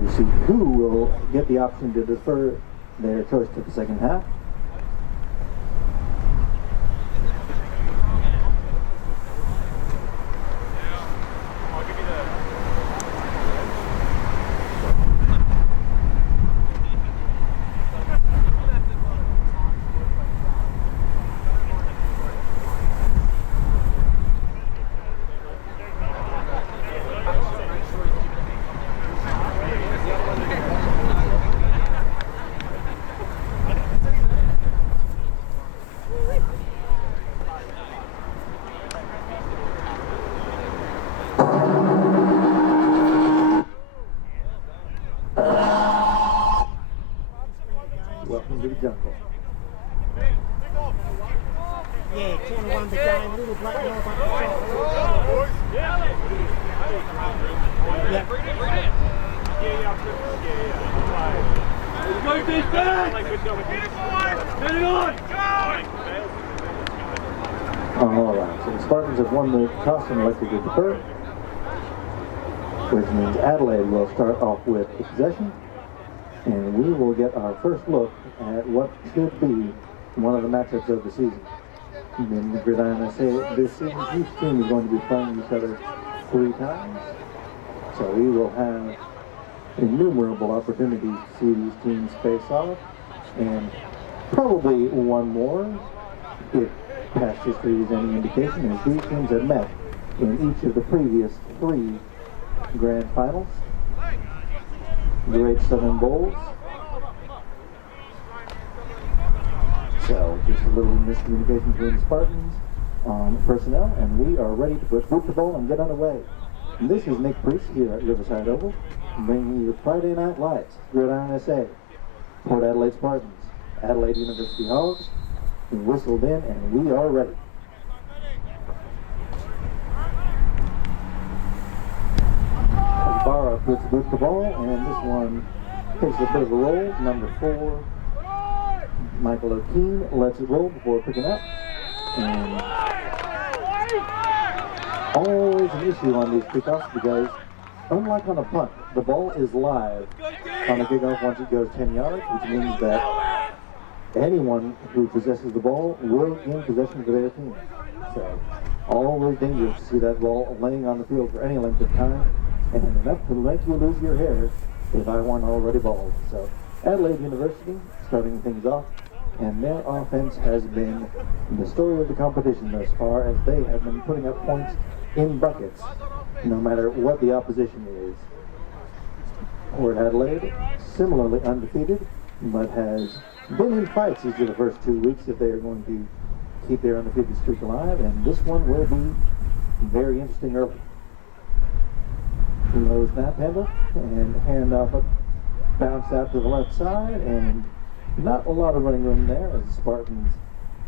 to see who will get the option to defer their choice to the second half. Welcome to the jungle. Yeah, 21 the game, little black and white. Go defense! Get it on! All right, so the Spartans have won the toss and elected to defer, which means Adelaide will start off with the possession, and we will get our first look at what should be one of the matchups of the season. In the Gridiron, I say this season, each team is going to be playing each other 3 times, so we will have innumerable opportunities to see these teams face off, and probably one more, if past history is any indication, as these teams have met in each of the previous 3 grand finals, Great Southern Bowls. So just a little miscommunication between the Spartans on personnel, and we are ready to put boot the ball and get underway. And this is Nick Priest here at Riverside Oval, bringing you the Friday Night Lights, Gridiron SA, Port Adelaide Spartans, Adelaide University Hogs, and whistled in, and we are ready. Barra puts boot the ball, and this one takes a bit of a roll. Number 4, Michael O'Keefe lets it roll before picking up. And always an issue on these kickoffs because, unlike on a punt, the ball is live on a kickoff once it goes 10 yards, which means that anyone who possesses the ball will gain possession for their team. So, always dangerous to see that ball laying on the field for any length of time, and enough to make you lose your hair if I weren't already bald. So, Adelaide University starting things off, and their offense has been the story of the competition thus far, as they have been putting up points in buckets, no matter what the opposition is. Port Adelaide, similarly undefeated, but has been in fights each of the first 2 weeks if they are going to keep their undefeated streak alive, and this one will be very interesting early. Low snap handle, and hand off, bounce out to the left side, and not a lot of running room there as the Spartans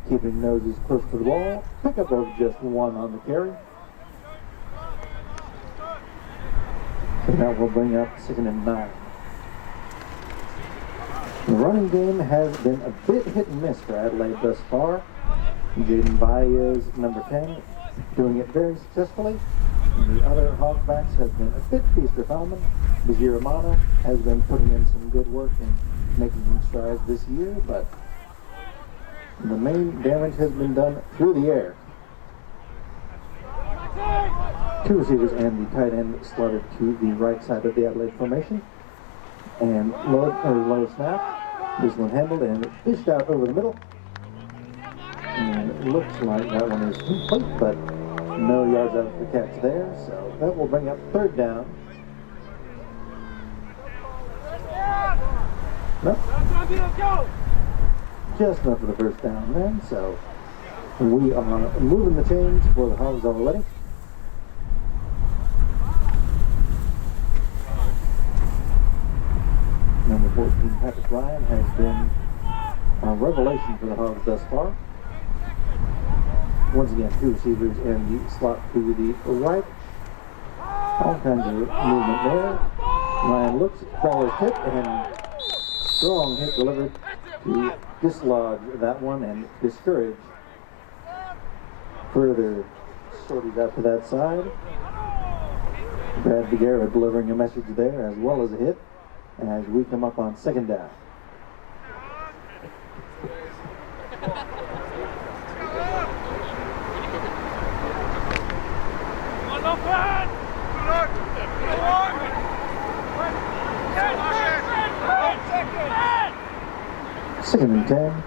keeping noses close to the ball. Pick up of just 1 on the carry. So now we'll bring up 2nd and 9. The running game has been a bit hit and miss for Adelaide thus far. Jaden Baez, number 10, doing it very successfully. And the other Hogbacks have been a bit feast or famine. Bazir Romano has been putting in some good work and making some strides this year, but the main damage has been done through the air. 2 receivers and the tight end slotted to the right side of the Adelaide formation. And low snap. This one handled and dished out over the middle. And it looks like that one is complete, but no yards out of the catch there. So that will bring up 3rd down. Nope. Just enough for the 1st down then. So we are moving the chains for the Hogs already. Number 14, Patrick Ryan, has been a revelation for the Hogs thus far. Once again, 2 receivers in the slot to the right. All kinds of movement there. Ryan looks, ball is hit, and strong hit delivered to dislodge that one and discourage further sorties out to that side. Brad Viguera delivering a message there as well as a hit as we come up on second down. Second and 10.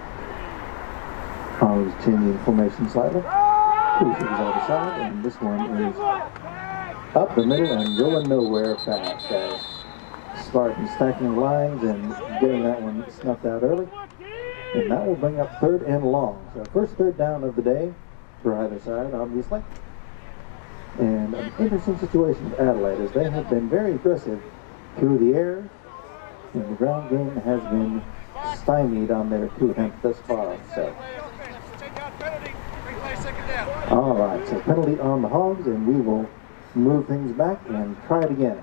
Hogs changing formation slightly. Two is out the side, and this one is up the middle and going nowhere fast as Spartans stacking lines and getting that one snuffed out early. And that will bring up third and long. So first third down of the day for either side, obviously. And an interesting situation for Adelaide as they have been very aggressive through the air, and the ground game has been stymied on their two attempts thus far. So, all right, so penalty on the Hogs, and we will move things back and try it again.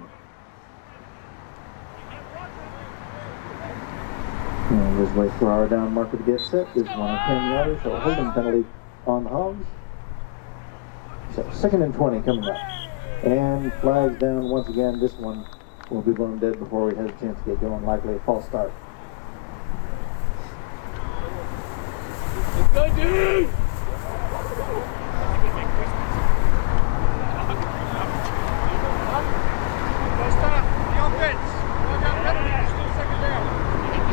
And just wait for our down marker to get set. This one on 10 yards, so holding penalty on the Hogs. So second and 20 coming up. And flags down once again. This one will be blown dead before we have a chance to get going, likely a false start. Let's go, dude!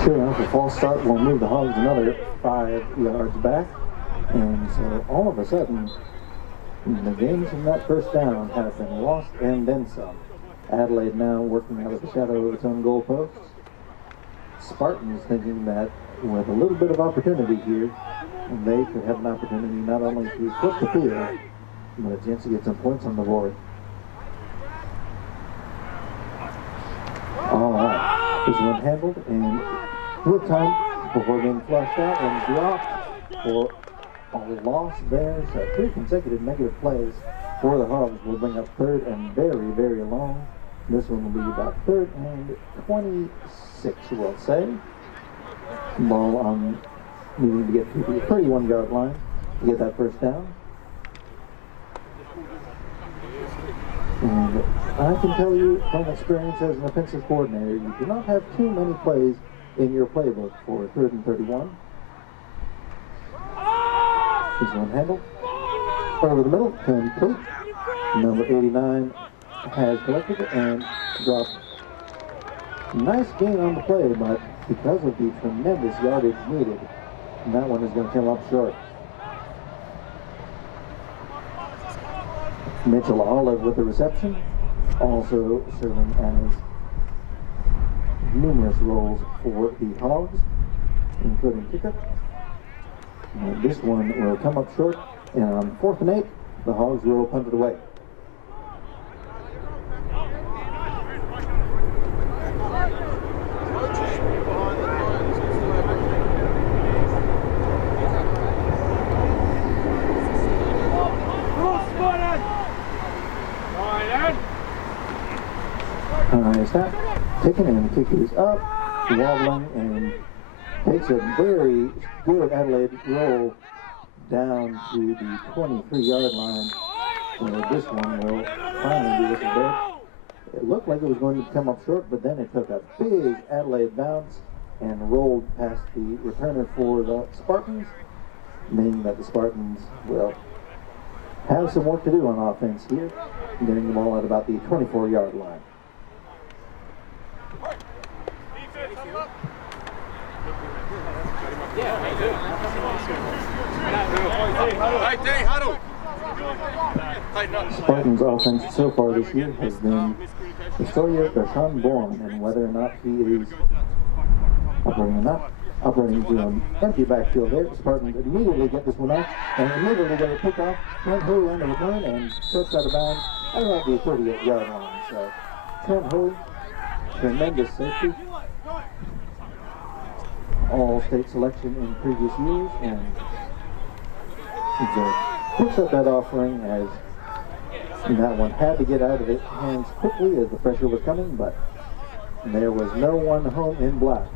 Sure enough, a false start will move the Hogs another 5 yards back. And so all of a sudden, the gains from that first down have been lost and then some. Adelaide now working out of the shadow of its own goalposts. Spartans thinking that with a little bit of opportunity here, they could have an opportunity not only to flip the field, but a chance to get some points on the board. All right, this one handled and with time before being flushed out and dropped for a loss there. So 3 consecutive negative plays for the Hogs will bring up third and very, very long. This one will be about third and 26, we'll say. Ball on needing to get to the 31-yard line to get that first down. And I can tell you from experience as an offensive coordinator, you do not have too many plays in your playbook for third and 31. This one handled. Over the middle, complete. Number 89 has collected it and dropped. Nice gain on the play, but because of the tremendous yardage needed, that one is going to come up short. Mitchell Olive with the reception, also serving as numerous roles for the Hogs, including kicker. And this one will come up short, and on 4th and 8, the Hogs will punt it away. Snap, taken and the kick is up, wobbling, and takes a very good Adelaide roll down to the 23-yard line. Where this one will finally be with the bit. It looked like it was going to come up short, but then it took a big Adelaide bounce and rolled past the returner for the Spartans, meaning that the Spartans will have some work to do on offense here, getting the ball at about the 24-yard line. Spartans' offense so far this year has been the story of Sean Bourne and whether or not he is operating or not. Operating to an empty backfield there. The Spartans immediately get this one out and immediately get a pickoff. Trent Hoey on the return and strokes out of bounds at about the 38-yard line. So Trent Hoey, tremendous safety. All-state selection in previous years, and picks up that offering as that one had to get out of its hands quickly as the pressure was coming, but there was no one home in black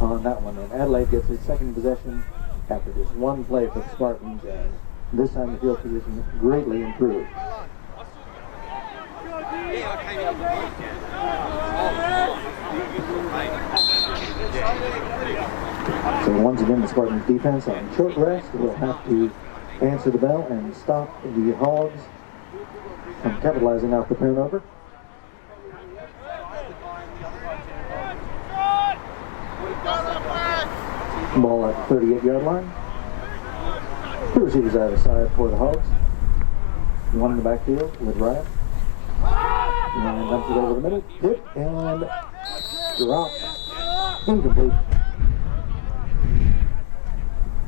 on that one, and Adelaide gets its second possession after just one play for the Spartans, and this time the field position greatly improved. So once again, the Spartans defense on short rest will have to answer the bell and stop the Hogs from capitalizing off the turnover. Ball at the 38-yard line. Two receivers out of the side for the Hogs. One in the backfield with Ryan. Ryan dumps it over the middle. Hit and drop. Incomplete.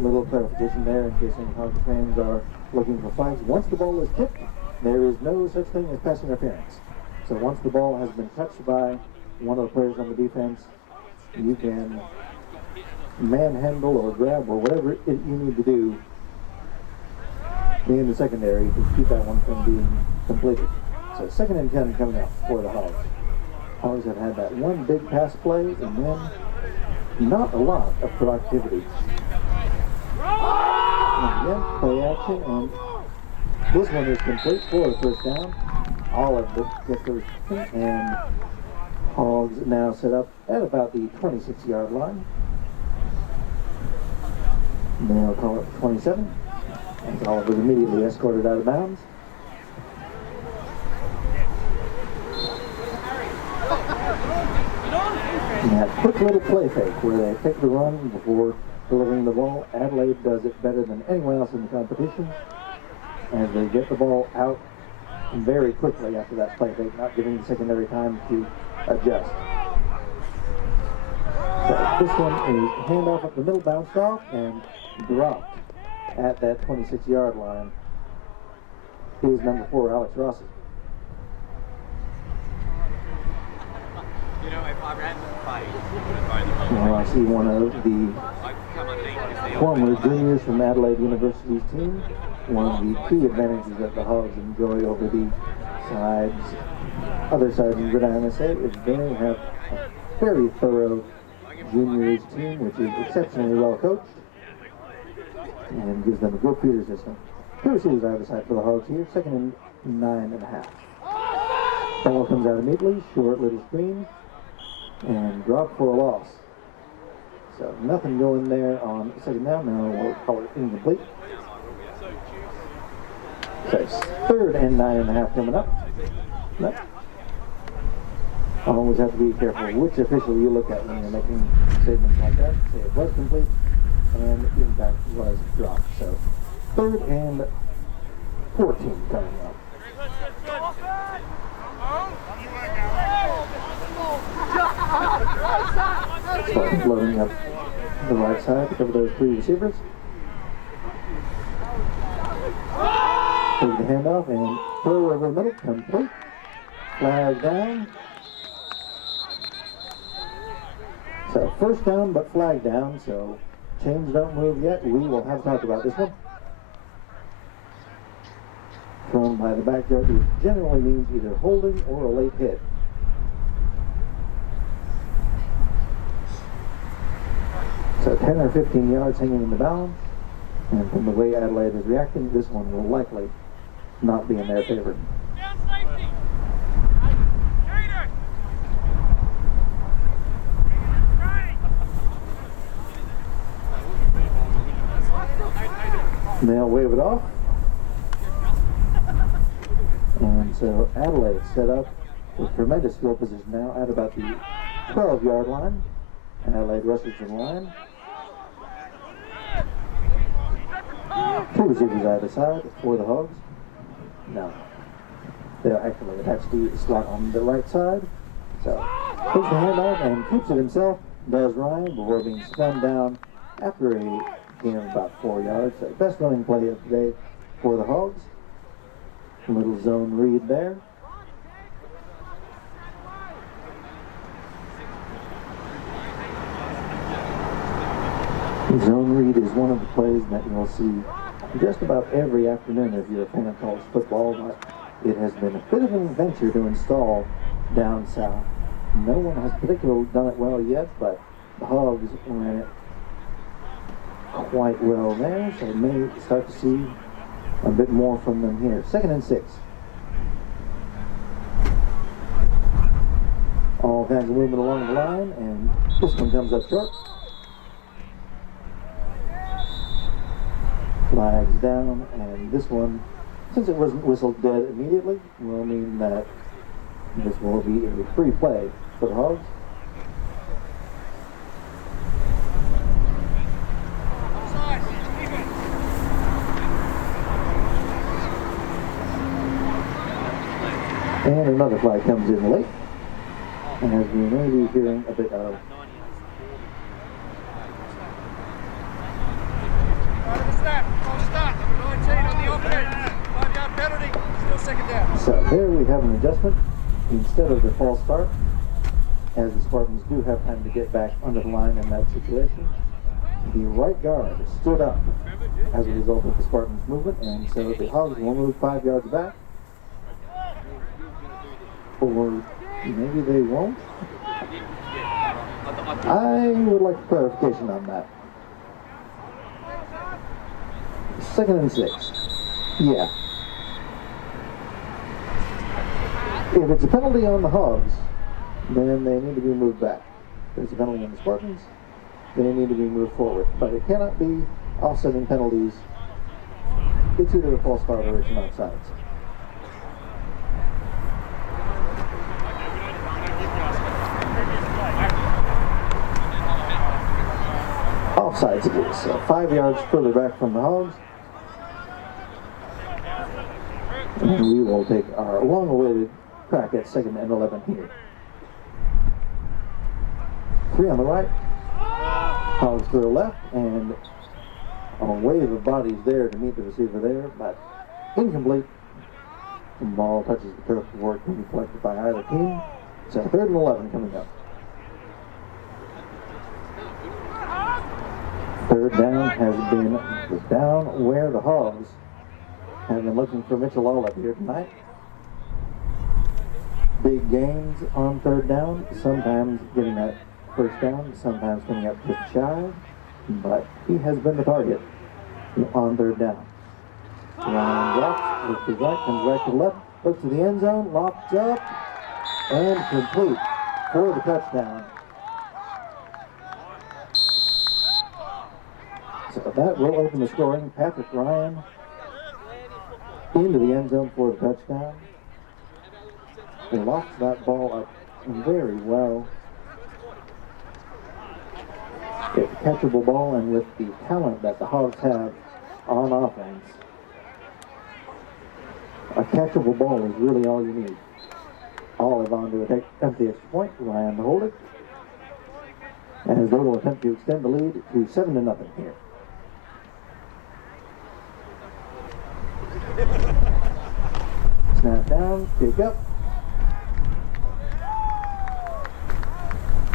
Little clarification there in case any Hog fans are looking for flags. Once the ball is kicked, there is no such thing as pass interference. So once the ball has been touched by one of the players on the defense, you can manhandle or grab or whatever you need to do in the secondary to keep that one from being completed. So 2nd and 10 coming up for the Hogs. Hogs have had that one big pass play and then not a lot of productivity. And again, play action, and this one is complete for a first down. All of the kickers and Hogs now set up at about the 26-yard line. They'll call it 27. And Oliver's immediately escorted out of bounds. And that quick little play fake where they pick the run before delivering the ball. Adelaide does it better than anyone else in the competition as they get the ball out very quickly after that play fake, not giving the secondary time to adjust. So this one is handoff up the middle, bounced off, and dropped at that 26-yard line. Here's number 4, Alex Rossi. Rossi, one of the former juniors from Adelaide University's team. One of the key advantages that the Hogs enjoy over the other sides of Gridiron is they have a very thorough juniors team, which is exceptionally well coached and gives them a good feeder system. Two receivers out of the side for the Hogs here, 2nd and 9.5. Ball comes out immediately, short little screen, and drop for a loss. So nothing going there on 2nd down. Now we'll call it incomplete. So 3rd and 9.5 coming up. No. Always have to be careful which official you look at when you're making statements like that. Say it was complete and in fact was dropped. So 3rd and 14 coming up. Spartans loading up the right side to cover those 3 receivers. Take the handoff and throw over the middle, complete. Flag down. So 1st down, but flag down, so chains don't move yet. We will have to talk about this one. Thrown by the backyard, which generally means either holding or a late hit. So 10 or 15 yards hanging in the balance. And from the way Adelaide is reacting, this one will likely not be in their favor. They'll wave it off. And so Adelaide set up with tremendous field position now at about the 12-yard line. Adelaide rushes to the line. 2 receivers out of the side for the Hogs. No. They'll actually attach the slot on the right side. So puts the handoff and keeps it himself. Does Ryan before being spun down after a gain of about 4 yards. So best running play of the day for the Hogs. A little zone read there. Zone read is one of the plays that you'll see just about every afternoon if you're a fan of college football, but it has been a bit of an adventure to install down south. No one has particularly done it well yet, but the Hogs ran it quite well there, so we may start to see a bit more from them here. 2nd and 6. kinds of movement along the line, and this one comes up short. Flags down, and this one, since it wasn't whistled dead immediately, will mean that this will be a free play for the Hogs. And another flag comes in late, as we may be hearing a bit of. So there we have an adjustment. Instead of the false start, as the Spartans do have time to get back under the line in that situation, the right guard stood up as a result of the Spartans' movement, and so the Hogs will move 5 yards back. Or maybe they won't. I would like clarification on that. 2nd and 6. Yeah. If it's a penalty on the Hogs, then they need to be moved back. If it's a penalty on the Spartans, then they need to be moved forward. But it cannot be offsetting penalties. It's either a false start or it's an offsides. Offsides it is. So 5 yards further back from the Hogs. And we will take our long-awaited crack at 2nd and 11 here. 3 on the right. Hogs to the left, and a wave of bodies there to meet the receiver there, but incomplete. The ball touches the turf before it can be collected by either team. It's a 3rd and 11 coming up. 3rd down has been down where the Hogs have been looking for Mitchell Olive here tonight. Big gains on 3rd down, sometimes getting that 1st down, sometimes coming up just shy, but he has been the target on 3rd down. Ryan drops, looks to the right, comes back to the left, looks to the end zone, lofts up, and complete for the touchdown. So that will open the scoring. Patrick Ryan into the end zone for the touchdown. He lofts that ball up very well. It's a catchable ball, and with the talent that the Hogs have on offense, a catchable ball is really all you need. Olive on to attempt the extra point. Ryan to hold it. As they will attempt to extend the lead to 7-0 here. Snap down, kick up.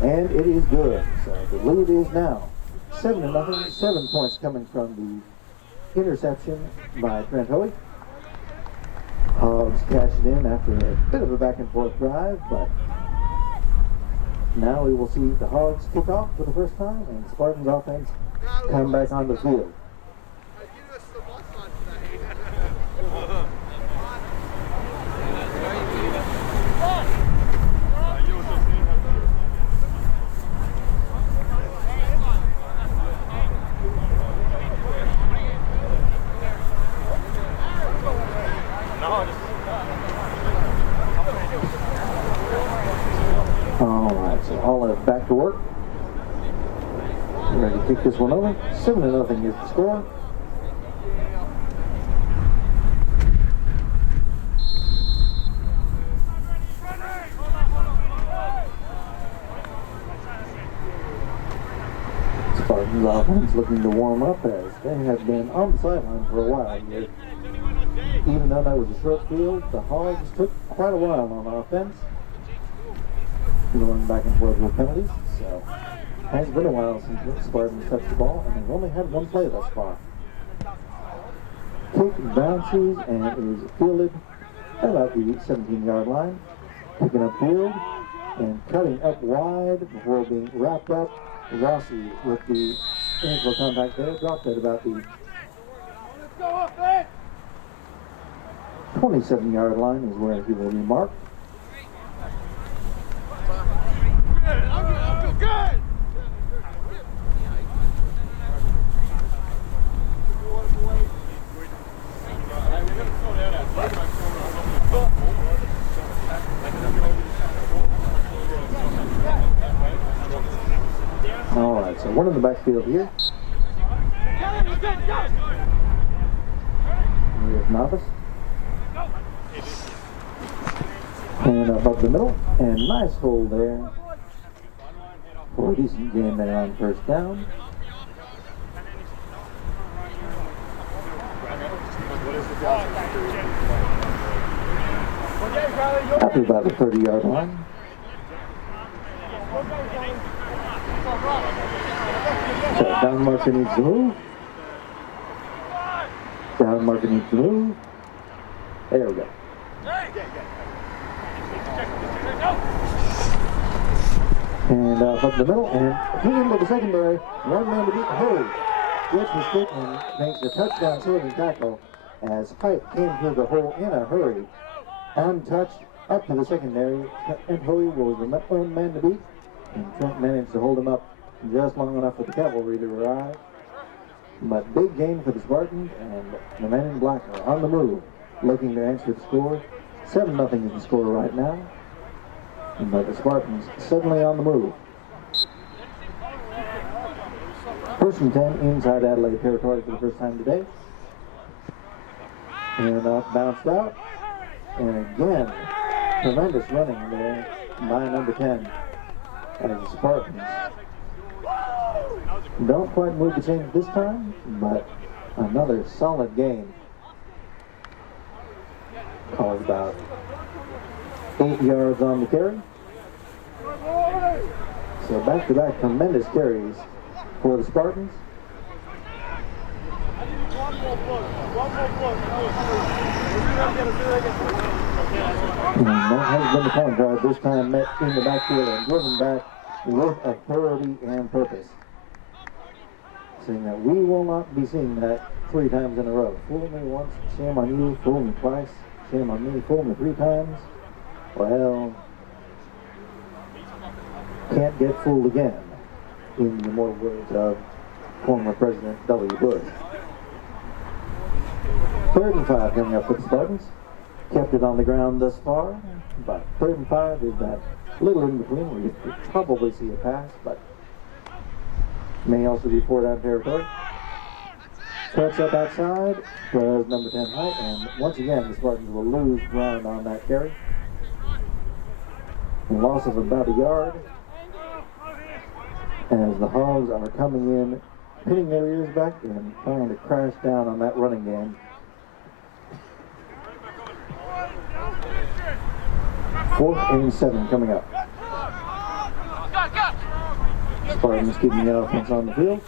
And it is good. So the lead is now 7-0. 7 points coming from the interception by Trent Hoey. Hogs cashed it in after a bit of a back and forth drive, but now we will see the Hogs kick off for the first time and the Spartans offense come back on the field. Back to work. Ready to kick this one over. 7-0 is the score. Spartans offense looking to warm up as they have been on the sideline for a while here. Even though that was a short field, the Hogs took quite a while on offense, going back and forth with penalties, so it has been a while since the Spartans touched the ball, and they've only had one play thus far. Kick bounces and is fielded at about the 17-yard line, picking up field and cutting up wide before being wrapped up. Rossi with the ankle contact there, dropped at about the 27-yard line is where he will be marked. All right, so one in the backfield here. Here's Novice. And above the middle, and nice hold there for a decent gain there on first down. After about the 30-yard line. So down marker needs to move. Down marker needs to move. There we go. And up the middle, and through into the secondary. One man to beat Hurry. Gets the stick and makes a touchdown saving tackle as Height came through the hole in a hurry. Untouched up to the secondary. And Hoey was the one man to beat. And Trent managed to hold him up just long enough for the cavalry to arrive. But big game for the Spartans, and the men in black are on the move, looking to answer the score. 7-0 is the score right now. But the Spartans suddenly on the move. 1st and 10 inside Adelaide territory for the first time today. And bounced out. And again, tremendous running there by number 10 as the Spartans don't quite move the chains this time, but another solid game. Calls about 8 yards on the carry. So back-to-back tremendous carries for the Spartans. And that has been the point guard this time, met in the backfield and driven back with authority and purpose. Saying that we will not be seeing that 3 times in a row. Fool me once, shame on you. Fool me twice, shame on me. Fool me 3 times. Well, can't get fooled again, in the immortal words of former President W. Bush. 3rd and 5 coming up for the Spartans. Kept it on the ground thus far, but 3rd and 5 is that little in between where you could probably see a pass, but may also be 4-down territory. Cuts up outside, throws number 10 Height, and once again the Spartans will lose ground on that carry. A loss of about a yard as the Hogs are coming in, pinning their ears back and trying to crash down on that running game. 4th and 7 coming up. Spartans keeping the offense on the field.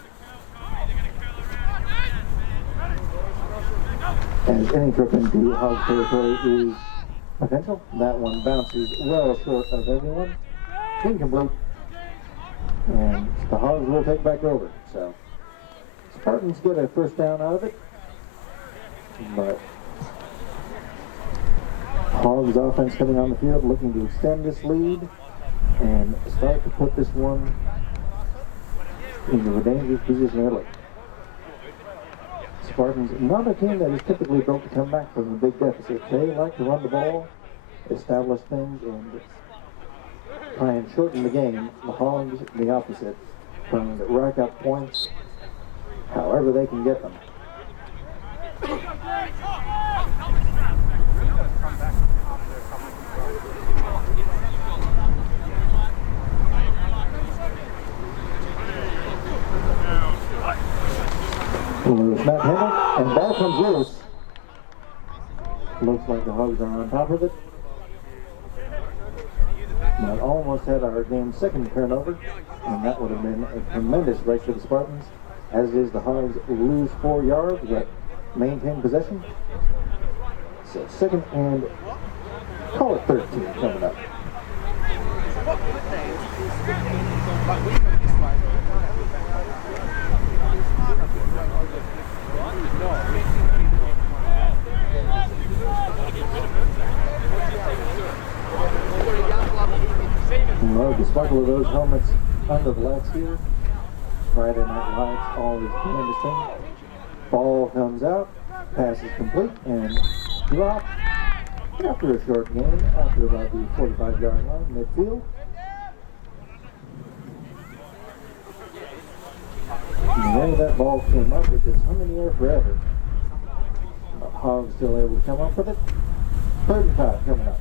As any trip into Hog territory is potential. That one bounces well short of everyone. Incomplete. And the Hogs will take back over. So Spartans get a 1st down out of it. But Hogs offense coming on the field looking to extend this lead and start to put this one into a dangerous position early. Spartans, not a team that is typically built to come back from a big deficit. They like to run the ball, establish things, and try and shorten the game. The Hogs, the opposite, trying to rack up points however they can get them. Snap handle, and ball comes loose. Looks like the Hogs are on top of it. But almost had our game's 2nd turnover, and that would have been a tremendous break for the Spartans. As is, the Hogs lose 4 yards, but maintain possession. So 2nd and call it 13 coming up. Well, the sparkle of those helmets under the lights here. Friday night lights, always tremendous thing. Ball comes out, pass is complete, and drop after a short gain, after about the 45-yard line, midfield. ball came up, it just hung in the air forever. But Hogs still able to come up with it. 3rd and 5 coming up.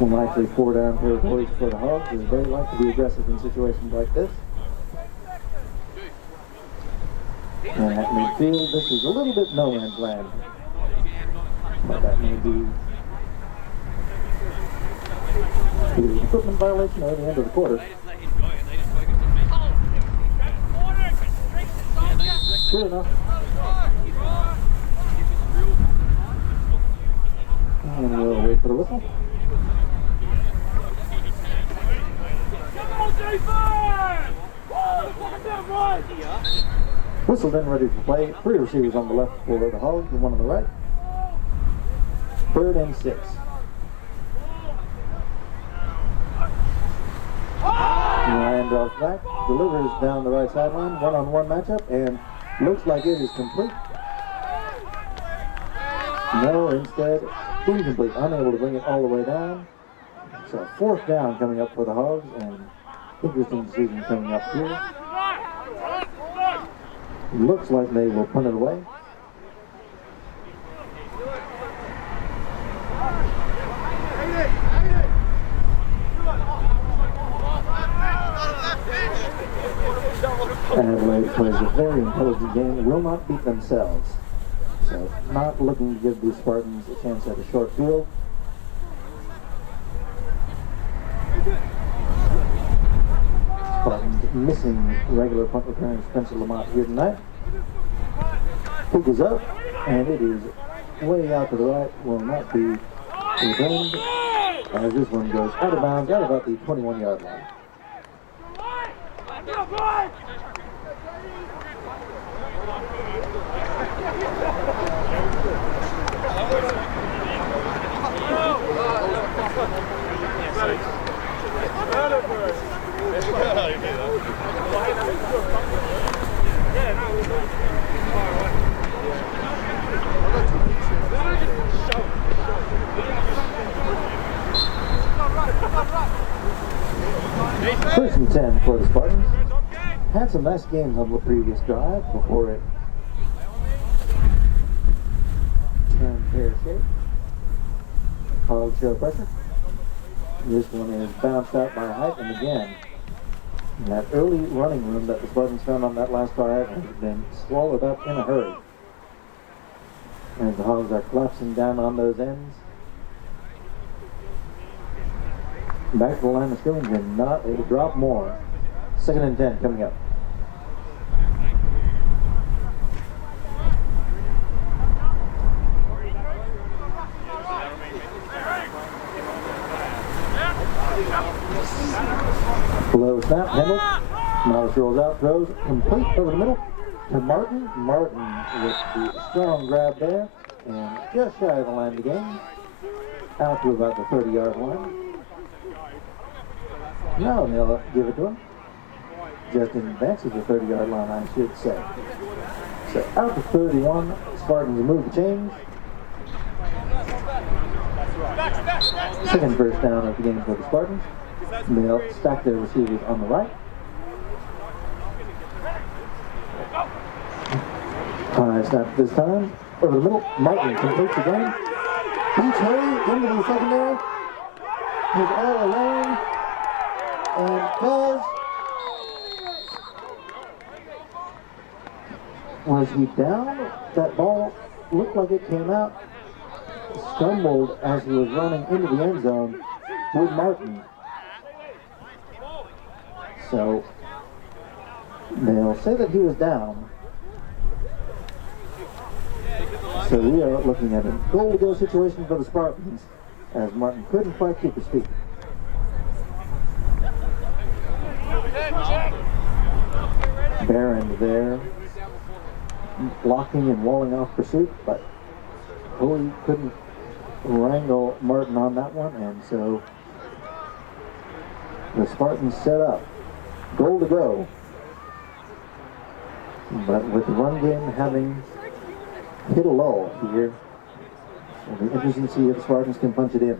Will likely 4 down territories for the Hogs, as they like to be aggressive in situations like this. And at midfield, this is a little bit no man's land. But that may be the equipment violation at the end of the quarter. Sure enough. And we'll wait for the whistle. Whistle then ready to play. 3 receivers on the left for the Hogs and 1 on the right. 3rd and 6. Handoff back, delivers down the right sideline, 1-on-1 matchup, and looks like it is complete. No, instead, incomplete, unable to bring it all the way down. So 4th down coming up for the Hogs, and interesting decision coming up here. Looks like they will punt it away. Adelaide plays a very intelligent game, will not beat themselves. So not looking to give the Spartans a chance at a short field. Spartans missing regular punt returner Spencer Lamont here tonight. Hook is up, and it is way out to the right, will not be returned, as this one goes out of bounds at about the 21-yard line. First and 10 for the Spartans. Had some nice games on the previous drive before it turned pear-shaped. Hogs show pressure. This one is bounced out by height, and again, that early running room that the Spartans found on that last drive has been swallowed up in a hurry. And the Hogs are collapsing down on those ends. Back to the line of scrimmage and not a drop more. 2nd and 10 coming up. Below snap, handle. Miles rolls out, throws complete over the middle to Martin. Martin with the strong grab there and just shy of the line of the game. Out to about the 30-yard line. Now they'll give it to him. Just in advance of the 30-yard line, I should say. So out to 31, Spartans move the chains. 2nd first down of the game for the Spartans. They'll stack their receivers on the right. High snap this time. Over the middle, Martin completes the game. Beach hurry into the secondary. He's all alone. And does. Was he down? That ball looked like it came out. Stumbled as he was running into the end zone with Martin. So they'll say that he was down. So we are looking at a goal-to-go situation for the Spartans as Martin couldn't quite keep his feet. Barron there, blocking and walling off pursuit, but Hoey couldn't wrangle Martin on that one, and so the Spartans set up. Goal to go. But with the run game having hit a lull here, it'll be interesting to see if the Spartans can punch it in.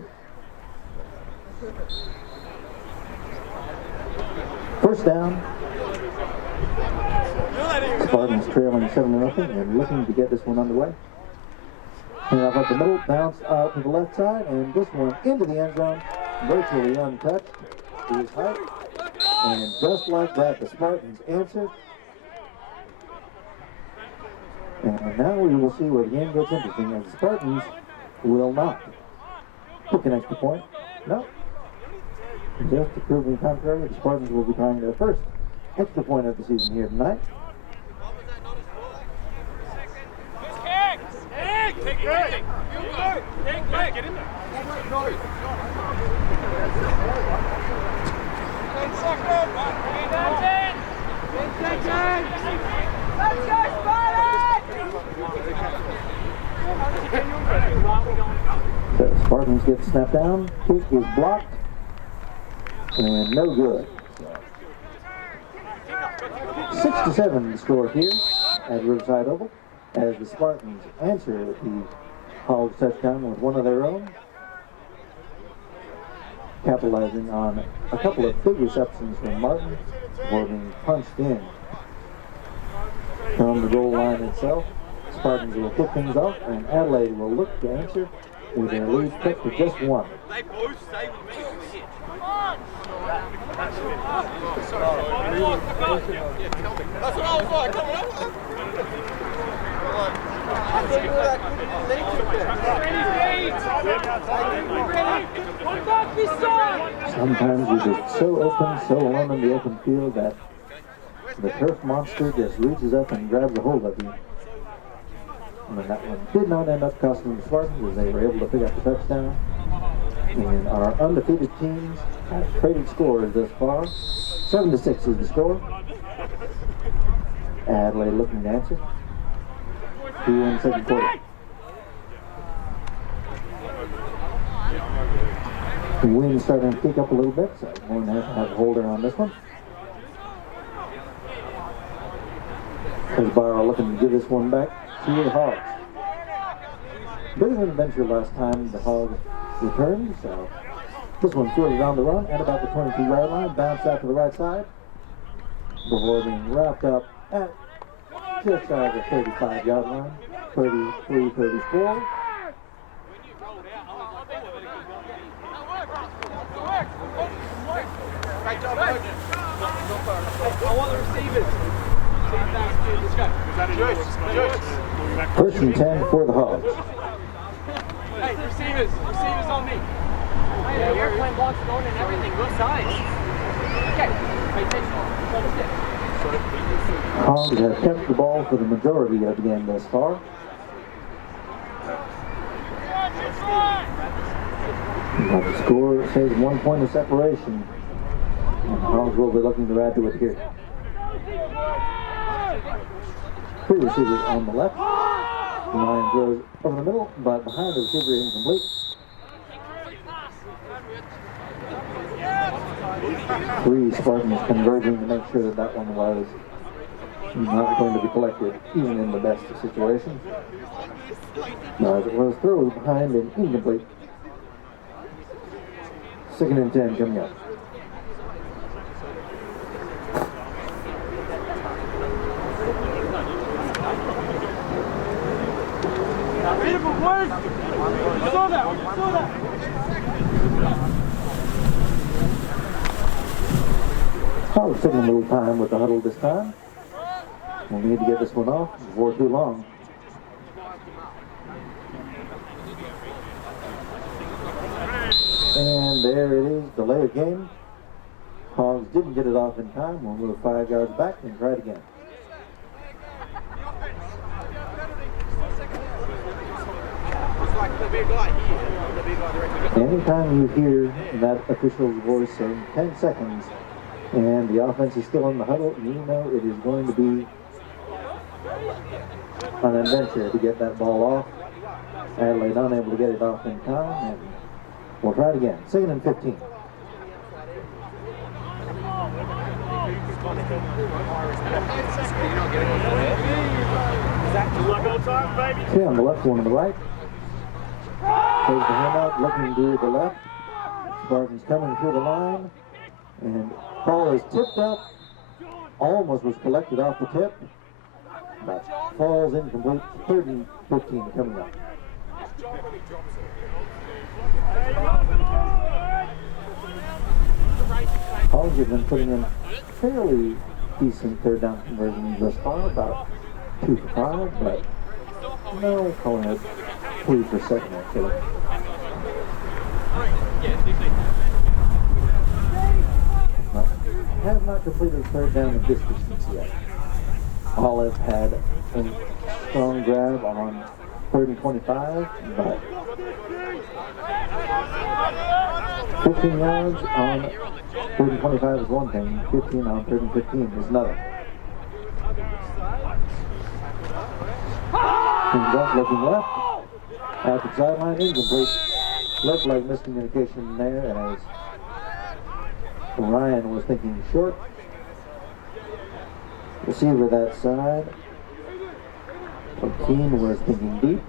First down. Spartans trailing 7-0 and looking to get this one underway. And up at the middle, bounce out to the left side, and this one into the end zone, virtually untouched to his height. And just like that, the Spartans answer. And now we will see where the game gets interesting, as the Spartans will not kick an extra point. No. Just to prove the contrary, the Spartans will be trying their first extra point of the season here tonight. The Spartans get snapped down, kick is blocked, and no good. 6-7 the score here at Riverside Oval, as the Spartans answer the Hogs touchdown with one of their own, capitalizing on a couple of big receptions from Martin before being punched in. From the goal line itself, Spartans will kick things off, and Adelaide will look to answer with their lead kick to just one. That's what I was like, come on. Sometimes you're just so open, so alone in the open field that the turf monster just reaches up and grabs a hold of you. And that one did not end up costing the Spartans, as they were able to pick up the touchdown. And our undefeated teams have traded scores thus far. 7-6 is the score. Adelaide looking to answer. 2-1 second quarter. The wind's starting to kick up a little bit, so we're going to have a holder on this one. As Barrow looking to give this one back to the Hogs. Bit of an adventure last time the Hogs returned, so this one fielded on the run at about the 22-yard line, bounced out to the right side before being wrapped up at just shy of the 35-yard line, 33-34. Great job, Coach. I want the receivers. Let's go. First and 10 for the Hogs. Hey, receivers on me. Yeah, we're playing blocks going and everything, both sides. Okay, pay attention. Hogs have kept the ball for the majority of the game thus far. But the score says 1 point of separation, and the Hogs will be looking to add to it here. Three receivers on the left. The line goes over the middle, but behind the receiver is incomplete. Three Spartans converging to make sure that that one was not going to be collected, even in the best of situations. Now, as it was thrown behind and incomplete. 2nd and 10 coming up. Hogs taking a little time with the huddle this time. We'll need to get this one off before too long. And there it is, delay of game. Hogs didn't get it off in time. We'll move 5 yards back and try it again. Anytime you hear that official's voice saying 10 seconds and the offense is still in the huddle, you know it is going to be an adventure to get that ball off. Adelaide unable to get it off in time, and we'll try it again. 2nd and 15. Okay, on the left, one on the right. Takes the handout, looking to the left. Spartans coming through the line, and Ball is tipped up, almost was collected off the tip, but falls incomplete. 3rd and 15 coming up. Hogs have been putting in fairly decent 3rd down conversions thus far, about 2 for 5, but no, calling it 3 for 7 actually. Have not completed 3rd down at this distance yet. Olive had a strong grab on 3rd and 25, but 15 yards on 3rd and 25 is one thing, 15 on 3rd and 15 is another. Comes up, looking left, out the sideline, incomplete. Looked like miscommunication there as Ryan was thinking short. Receiver that side. Keane was thinking deep.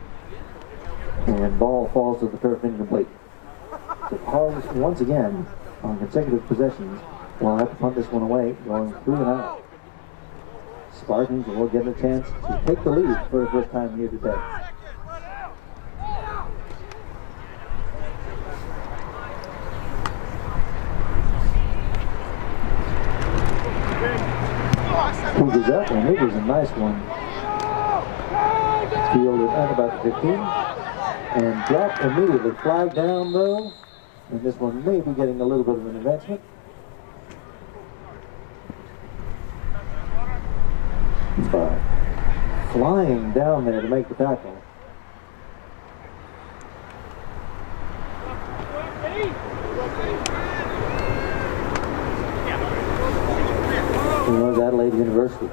And ball falls to the turf incomplete. So Hogs, once again, on consecutive possessions, will have to punt this one away, going 3 and out. Spartans will get a chance to take the lead for the first time here today. Cougars up, and it was a nice one. Fielded at about the 15, and dropped immediately. Flag down though, and this one may be getting a little bit of an advancement. But flying down there to make the tackle. It was Adelaide University.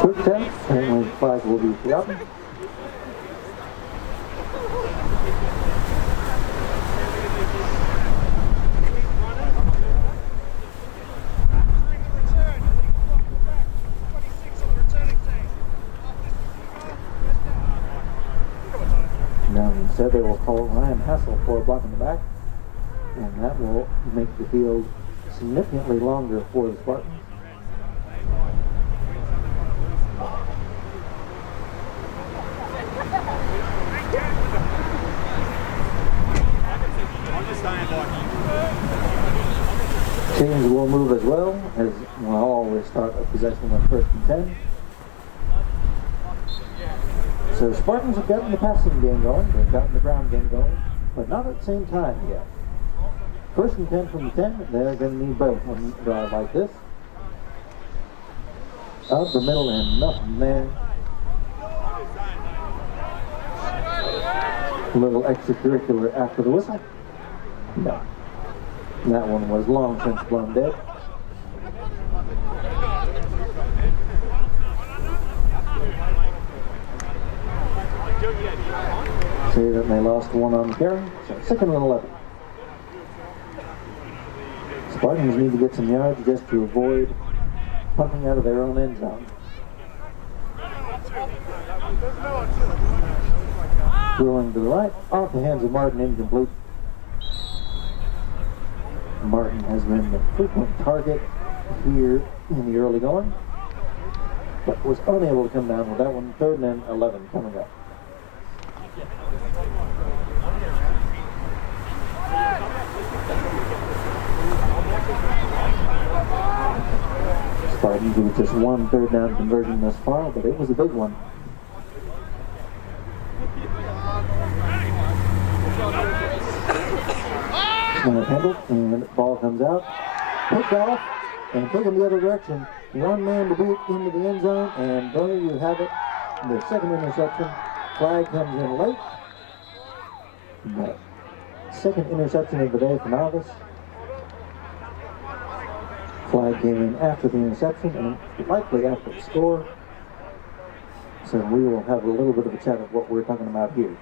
Quick tap, and the flag will be forgotten. Now instead they will call Ryan Hassel for a block in the back, and that will make the field significantly longer for the Spartans. Chains will move as well, as we'll always start a possession with 1st and 10. So Spartans have gotten the passing game going, they've gotten the ground game going, but not at the same time yet. 1st and 10 from the 10, they're going to need both on a drive like this. Up the middle and nothing there. A little extracurricular after the whistle. No. That one was long since blown dead. See that they lost one on the carry, so 2nd and 11. Spartans need to get some yards just to avoid punting out of their own end zone. Throwing to the right, off the hands of Martin, incomplete. Martin has been the frequent target here in the early going, but was unable to come down with that one. 3rd and 11 coming up. Spartans with just one 3rd down conversion thus far, but it was a big one. Handled, and the ball comes out, picked off, and taken the other direction. One man to beat into the end zone, and there you have it. The 2nd interception. Flag comes in late. The 2nd interception of the day for Novice. Flag came in after the interception and likely after the score. So we will have a little bit of a chat of what we're talking about here.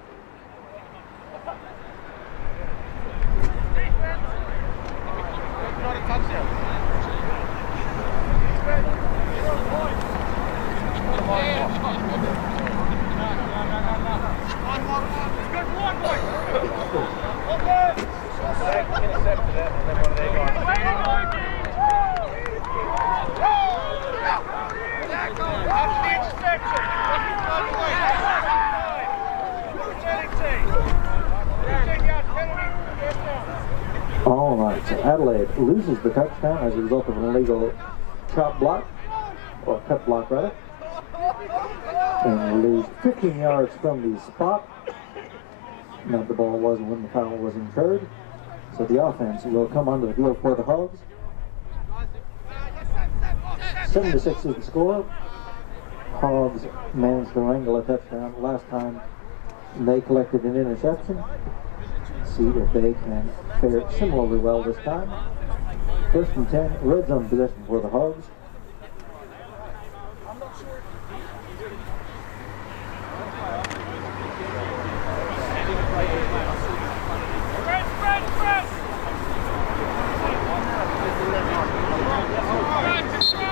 So Adelaide loses the touchdown as a result of an illegal chop block, or cut block rather. And we lose 15 yards from the spot. Now the ball was when the foul was incurred. So the offense will come onto the field for the Hogs. 7-6 is the score. Hogs managed to wrangle a touchdown last time they collected an interception. See if they can fare similarly well this time. 1st and 10, red zone possession for the Hogs.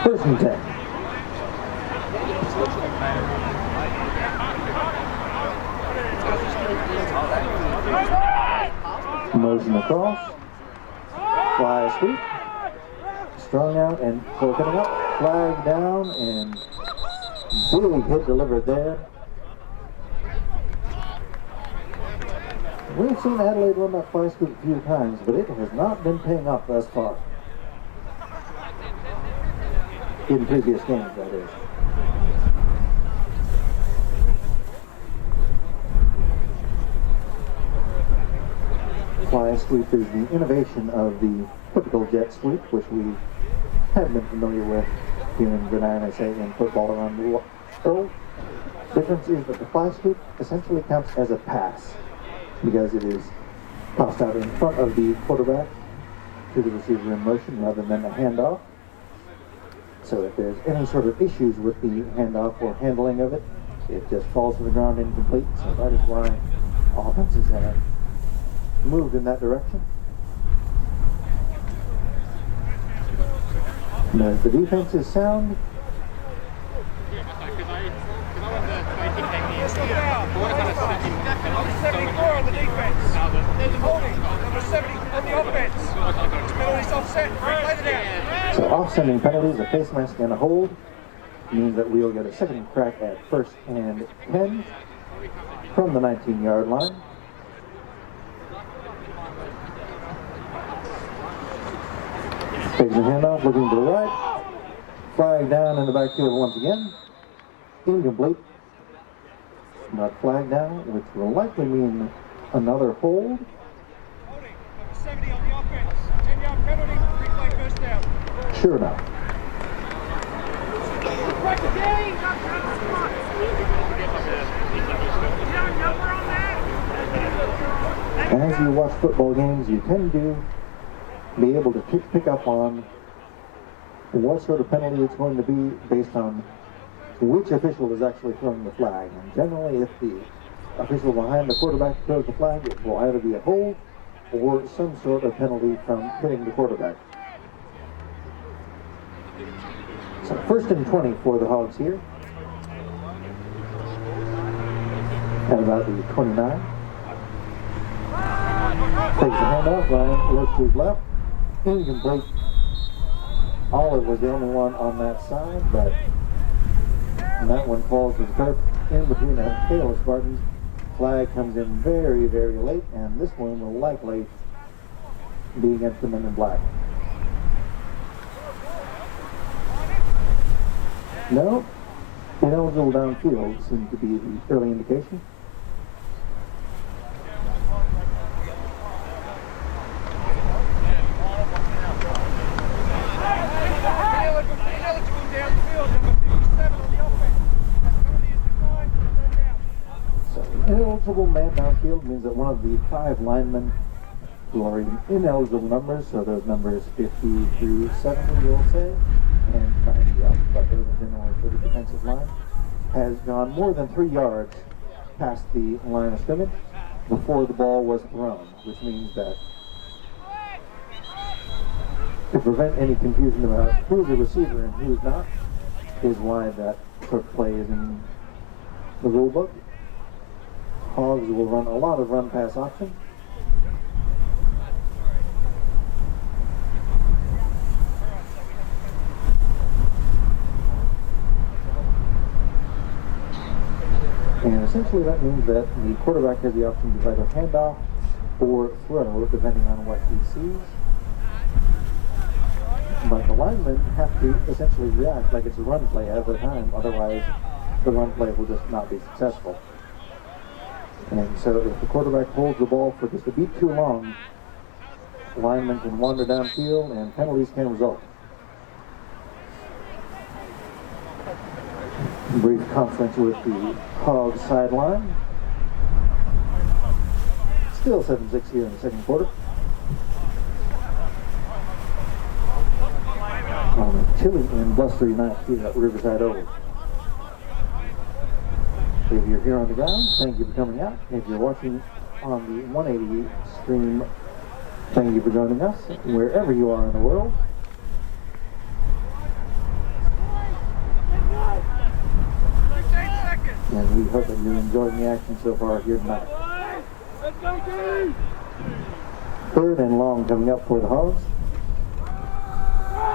First and 10. Motion across. Fly sweep. Strung out and coming up. Flag down and big hit delivered there. We've seen Adelaide run that fly sweep a few times, but it has not been paying off thus far. In previous games, that is. Fly sweep is the innovation of the typical jet sweep, which we have been familiar with here in Gridiron, I say, in football around the world. Difference is that the fly sweep essentially counts as a pass because it is tossed out in front of the quarterback to the receiver in motion rather than a handoff. So if there's any sort of issues with the handoff or handling of it, it just falls to the ground incomplete. So that is why offenses have moved in that direction. And as the defense is sound, so off-sending penalties, a face mask and a hold means that we'll get a second crack at 1st and 10 from the 19-yard line. Takes the handoff, looking to the right. Flag down in the backfield once again. Incomplete. Not flag down, which will likely mean another hold. 70 on the offense. 10-yard penalty, replay first down. Sure enough. As you watch football games, you tend to be able to pick up on what sort of penalty it's going to be based on which official is actually throwing the flag. And generally, if the official behind the quarterback throws the flag, it will either be a hold or some sort of penalty from hitting the quarterback. So 1st and 20 for the Hogs here. At about the 29. Takes the handoff, Ryan looks to his left. Incomplete. Olive was the only one on that side, but that one falls to the turf in between Adealide Spartans. Flag comes in very, very late, and this one will likely be against the men in black. No, ineligible downfield seems to be the early indication. Ineligible man downfield means that one of the 5 linemen who are in ineligible numbers, so those numbers 50 through 70, we'll say, and 90 up, but those are generally for the defensive line, has gone more than 3 yards past the line of scrimmage before the ball was thrown, which means that to prevent any confusion about who's a receiver and who's not is why that sort of play is in the rule book. Hogs will run a lot of run-pass option. And essentially that means that the quarterback has the option to either hand off or throw, depending on what he sees. but the linemen have to essentially react like it's a run play at the time, otherwise the run play will just not be successful. And so if the quarterback holds the ball for just a beat too long, linemen can wander downfield and penalties can result. Brief conference with the Hogs sideline. Still 7-6 here in the second quarter. On a chilly and blustery night here at Riverside Oval. If you're here on the ground, thank you for coming out. If you're watching on the 180 stream, thank you for joining us wherever you are in the world. And we hope that you're enjoying the action so far here tonight. Third and long coming up for the Hogs.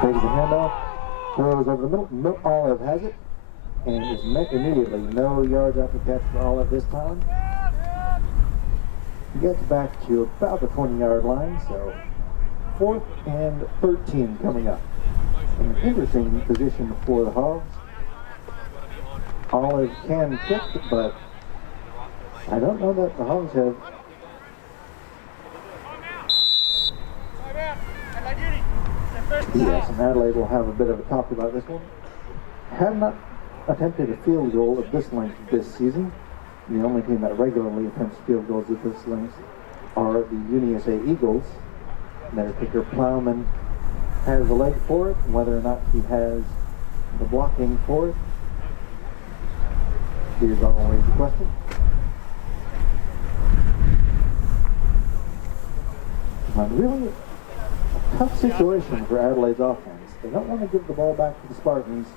Takes the handoff, throws over the middle. Olive has it, and is met immediately. No yards after catch for Olive this time. He gets back to about the 20-yard line, so 4th and 13 coming up. An interesting position for the Hogs. Olive can kick, but I don't know that the Hogs have. Yes, and Adelaide will have a bit of a talk about this one. Have not attempted a field goal of this length this season. The only team that regularly attempts field goals of this length are the UniSA Eagles. Their kicker Plowman has the leg for it. Whether or not he has the blocking for it is always the question. But really, a tough situation for Adelaide's offense. They don't want to give the ball back to the Spartans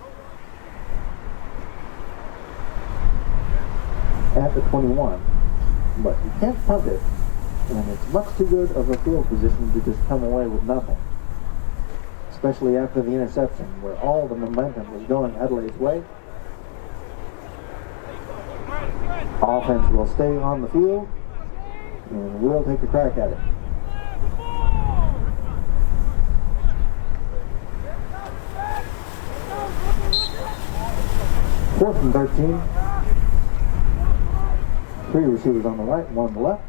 at the 21, but you can't punt it, and it's much too good of a field position to just come away with nothing, especially after the interception where all the momentum was going Adelaide's way. Offense will stay on the field, and we'll take a crack at it. Fourth and 13. 3 receivers on the right, 1 on the left.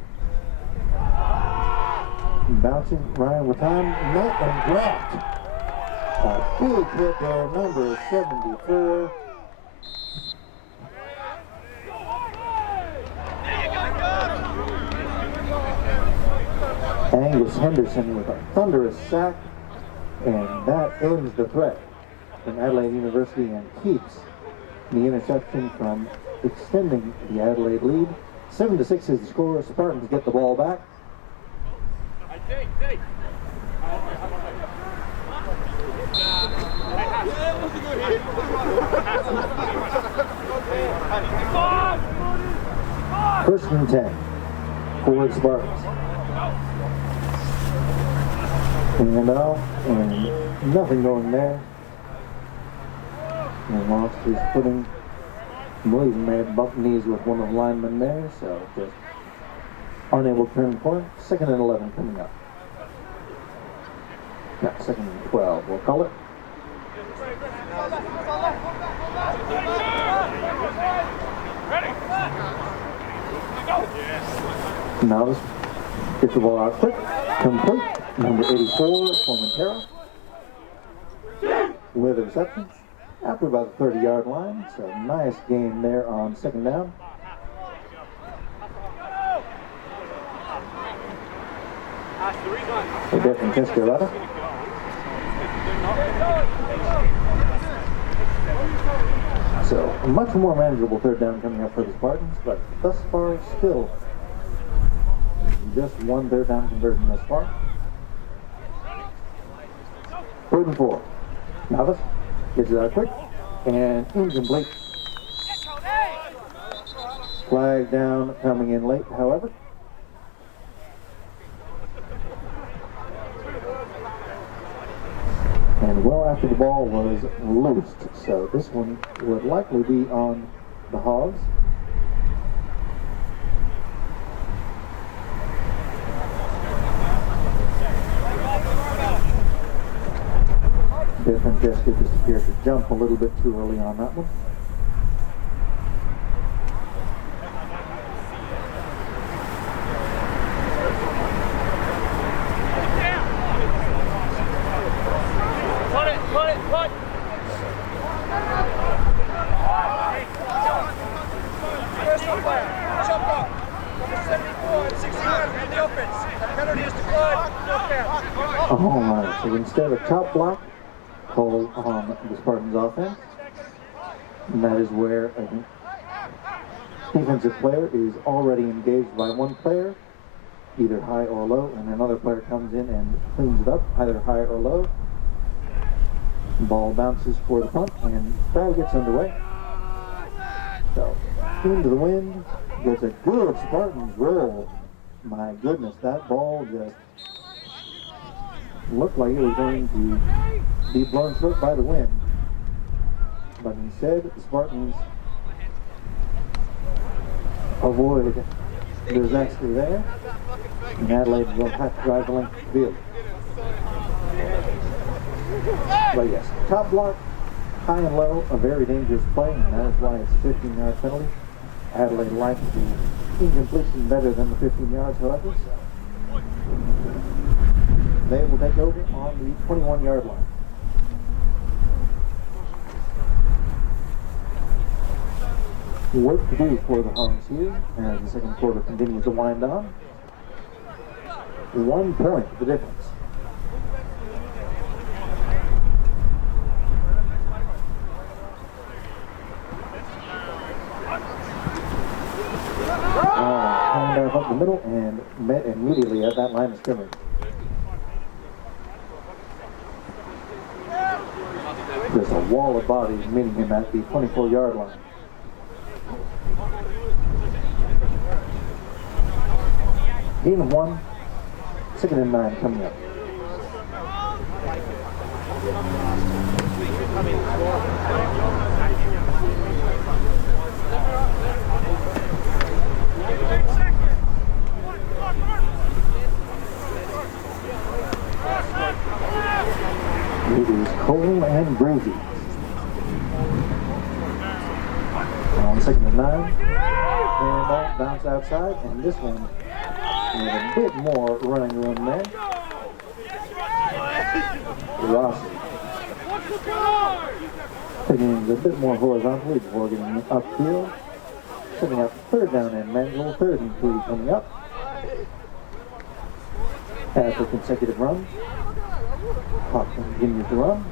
Bouncing, Ryan with time, met and dropped. A big hit there, number 74. Angus Henderson with a thunderous sack, and that ends the threat from Adelaide University and keeps the interception from extending the Adelaide lead. 7-6 is the score. Spartans get the ball back. First and 10 for the Spartans. And off, and nothing going there. And lost his footing. I believe he may have bumped knees with one of the linemen there, so just unable to turn the corner. 2nd and 11 coming up. Yeah, 2nd and 12, we'll call it. Now let's get the ball out quick. Complete. Number 84, Formentera. With a reception. After about the 30-yard line, so nice game there on 2nd down. A different Cascaretta. So a much more manageable 3rd down coming up for the Spartans, but thus far still just 1 3rd down conversion thus far. 3rd and 4. Navas gets it out quick, and incomplete. Flag down coming in late, however. And well after the ball was loosed, so this one would likely be on the Hogs. If Francesca just appeared to jump a little bit too early on that one. Alright, so instead of top block, called on the Spartans offense, and that is where a defensive player is already engaged by one player, either high or low, and another player comes in and cleans it up, either high or low. Ball bounces for the punt, and ball gets underway. So, into the wind, gets a good Spartans roll. My goodness, that ball just looked like it was going to be blown short by the wind. But instead, the Spartans avoid the disaster there, and Adelaide will have to drive the length of the field. But yes, top block, high and low, a very dangerous play, and that is why it's a 15-yard penalty. Adelaide likes the incompletion better than the 15 yards, however. So they will take over on the 21-yard line. Work to do for the Hogs here as the second quarter continues to wind on. 1 point, the difference. Handoff up the middle and met immediately at that line of scrimmage. There's a wall of bodies meeting him at the 24-yard line. Gain of 1, 2nd and 9 coming up. It is cold and breezy. On 2nd and 9, and ball bounce outside, and this one with a bit more running room there. Rossi taking it a bit more horizontally before getting upfield. Setting up 3rd down and manual, 3rd and 3 coming up. After consecutive runs, clock continues to run.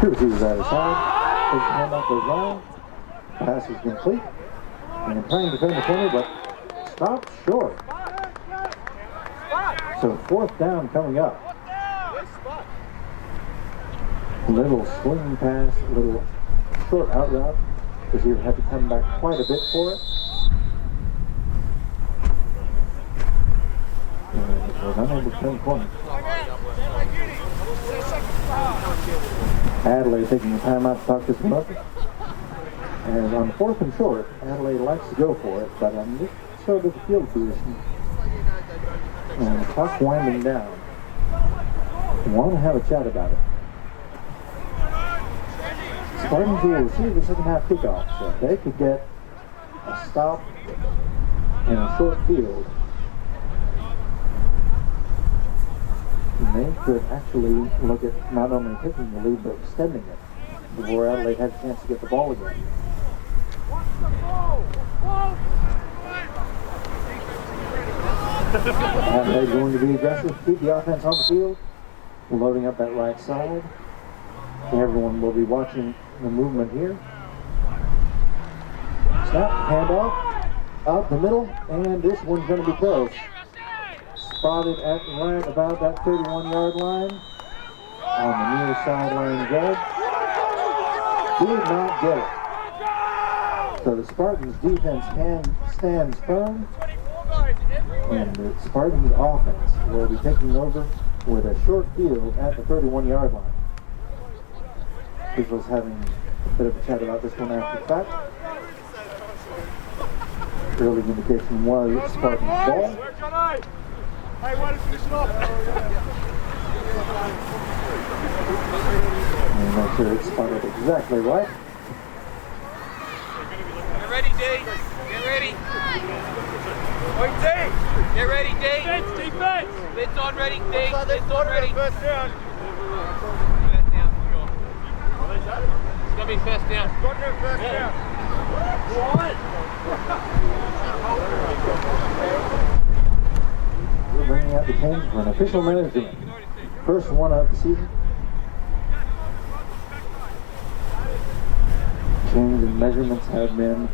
Cruises out of side, takes the hand off the line, pass is complete, and trying to turn the corner, but stopped short. So 4th down coming up. Little swing pass, little short out route, because you have to come back quite a bit for it. And was unable to turn the corner. Adelaide taking the timeout to talk this one up. And on 4th and short, Adelaide likes to go for it, but on this sort of the field position, and the clock winding down, want to have a chat about it. Spartans will receive the 2nd half kickoff, so if they could get a stop in a short field, they could actually look at not only taking the lead, but extending it before Adelaide had a chance to get the ball again. Adelaide going to be aggressive, keep the offense on the field, loading up that right side. Everyone will be watching the movement here. Snap, handoff, out the middle, and this one's going to be close. Spotted at right about that 31-yard line on the near sideline judge. Did not get it. So the Spartans defense stands firm, And the Spartans offense will be taking over with a short field at the 31-yard line. People's having a bit of a chat about this one after the fact. Early indication was Spartans ball. Hey, why don't you finish it off? And make sure it's spotted exactly right. Get ready, D. Get ready. Wait, D. Get ready, D. Defense, defense. Lids on ready, D. Lids on ready. First down. First down, sure. It's going to be first down. Got no first down. What? We're bringing out the change for an official measurement. First one of the season. Change in measurements have been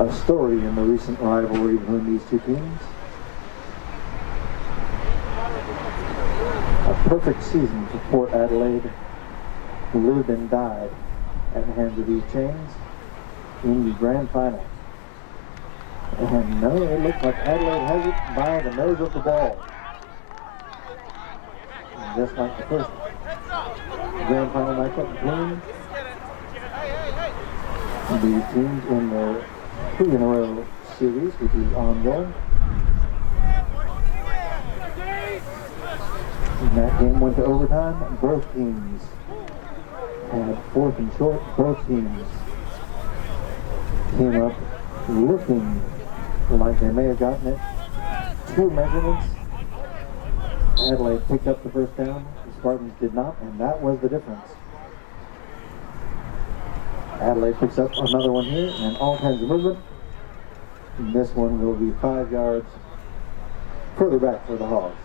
a story in the recent rivalry between these two teams. A perfect season for Port Adelaide, who lived and died at the hands of these chains in the grand final. And no, it looks like Adelaide has it by the nose of the ball. And just like the first grand final matchup between the teams in the 3-in-a-row series, which is ongoing. And that game went to overtime. Both teams had fourth and short. Both teams came up looking like they may have gotten it. Two measurements. Adelaide picked up the first down. The Spartans did not, and that was the difference. Adelaide picks up another one here, and all kinds of movement. And this one will be 5 yards further back for the Hogs.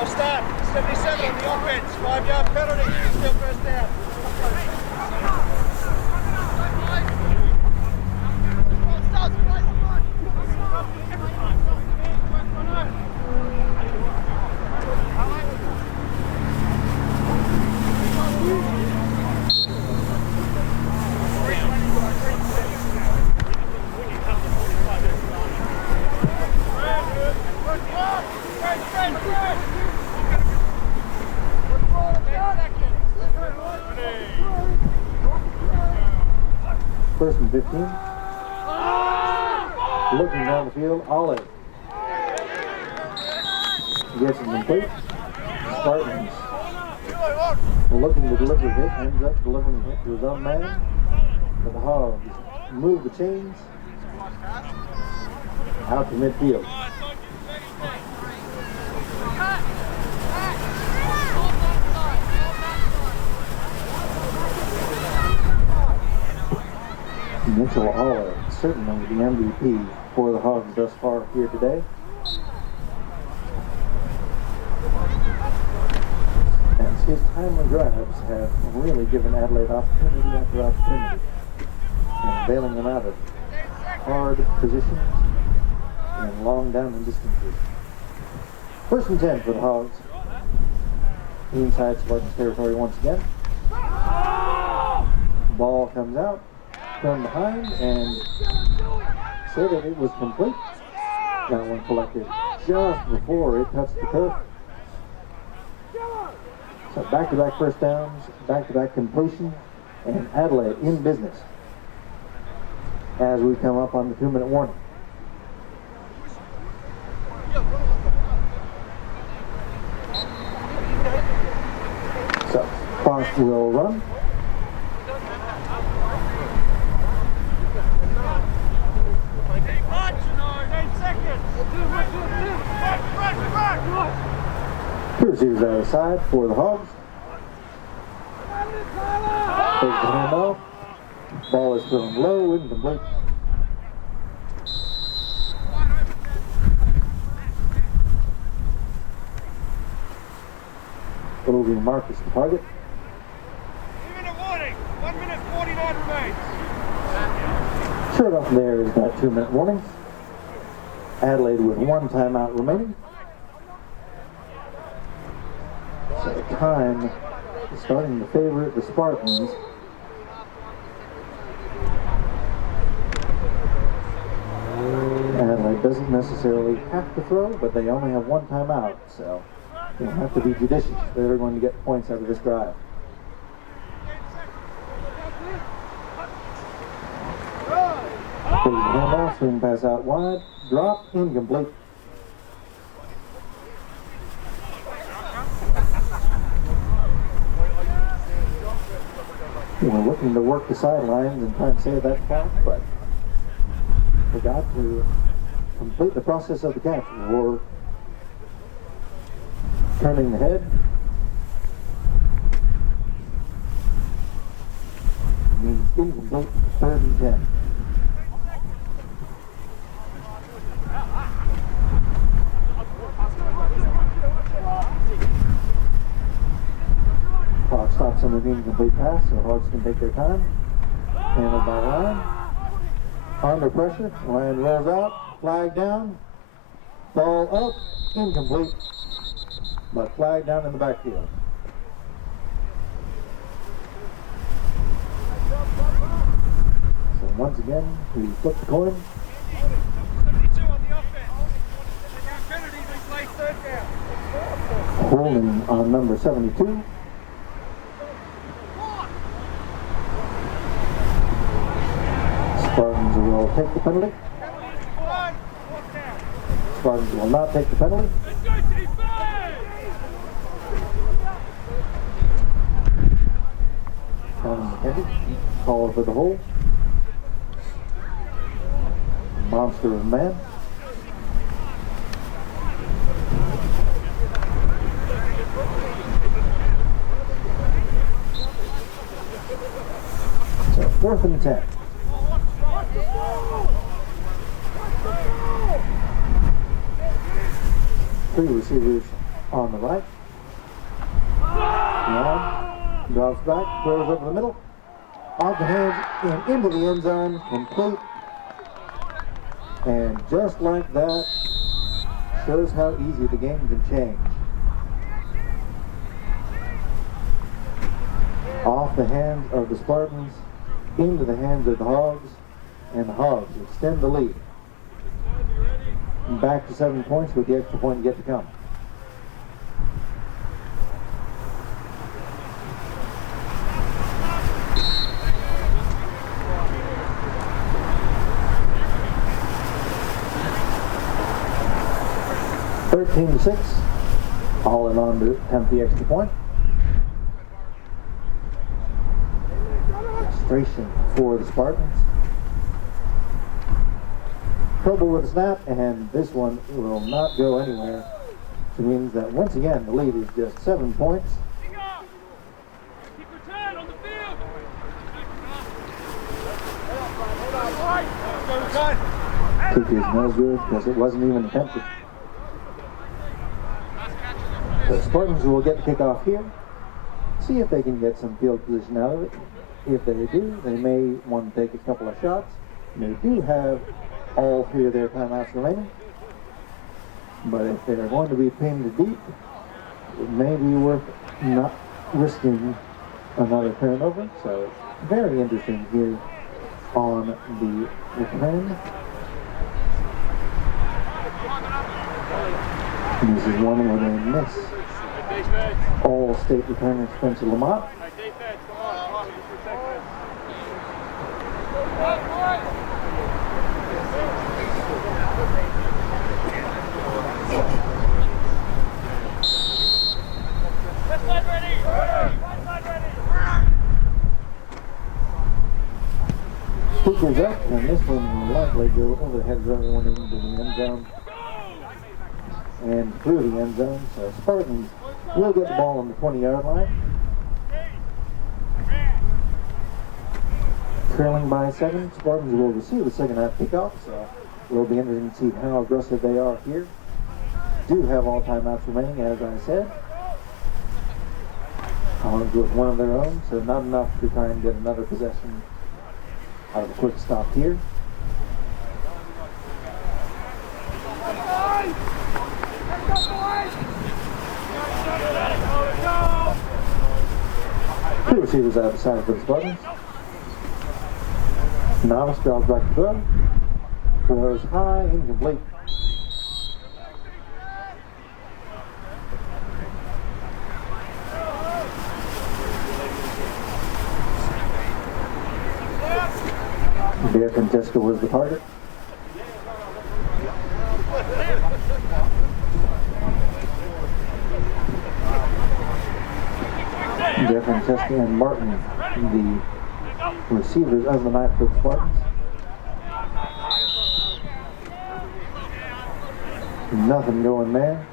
I'll start. 77 on the offense. 5-yard penalty. Still first down. First and 15. Looking down the field, Olive gets it complete. Spartans looking to deliver a hit, ends up delivering a hit to his own man. But the Hogs move the chains out to midfield. Mitchell Olive, certainly the MVP for the Hogs thus far here today. As his timely drives have really given Adelaide opportunity after opportunity, and bailing them out of hard positions and long down and distances. First and 10 for the Hogs. Inside Spartans territory once again. Ball comes out. Turned behind and said that it was complete. That one collected just before it touched the turf. So back-to-back first downs, back-to-back completion, and Adelaide in business as we come up on the 2-minute warning. So Fox will run. Receivers out of the side for the Hogs. Takes the hand off. Ball is thrown low, incomplete. Logan Marcus the target. 2-minute warning. 1 minute 49 remains. Short off there is that 2-minute warning. Adelaide with 1 timeout remaining. So time is starting to favor the Spartans. Adelaide doesn't necessarily have to throw, but they only have one timeout, so they'll have to be judicious if they're going to get points out of this drive. There's the handoff, swing pass out wide, drop, incomplete. We're looking to work the sidelines and try and save that clock, but forgot to complete the process of the catch. We're turning the head. Means incomplete, 3rd and 10. Clock stops on the incomplete pass, so Hogs can take their time. Handled by Ryan. Under pressure, Ryan rolls out, flag down, ball up, incomplete, but flag down in the backfield. So once again, we flip the coin. 72 on the offense. Penalties and play 3rd down. Holding on number 72. Spartans will take the penalty. Spartans will not take the penalty. Call for the hold. Monster of a man. So 4th and 10. Three receivers on the right. Now, drops back, throws over the middle. Off the hands and into the end zone, complete. And just like that, shows how easy the game can change. Off the hands of the Spartans, into the hands of the Hogs, and the Hogs extend the lead. Back to 7 points with the extra point yet to come. (13 to 6). All in on to attempt the extra point. Frustration for the Spartans. Trouble with the snap, and this one will not go anywhere. Which means that once again the lead is just 7 points. Keep return on the field. Kick is no good because it wasn't even attempted. The Spartans will get the kickoff here. See if they can get some field position out of it. If they do, they may want to take a couple of shots. They do have all 3 of their timeouts remaining. But if they're going to be pinned deep, it may be worth not risking another turnover. So very interesting here on the return. This is one where they miss all-state returner Spencer Lamont. Kickers up, and this one will likely go over the heads of everyone into the end zone and through the end zone. So Spartans will get the ball on the 20-yard line. Trailing by 7, Spartans will receive the second half kickoff, so it'll be interesting to see how aggressive they are here. Do have all timeouts remaining, as I said. Hogs with one of their own, so not enough to try and get another possession out of a quick stop here. Receivers out of the side for the Spartans. Novice draws back to throw. Throws high, incomplete. Bear Francesca was the target. Bear Francesca and Martin, the receivers of the night for the Spartans. Nothing going there.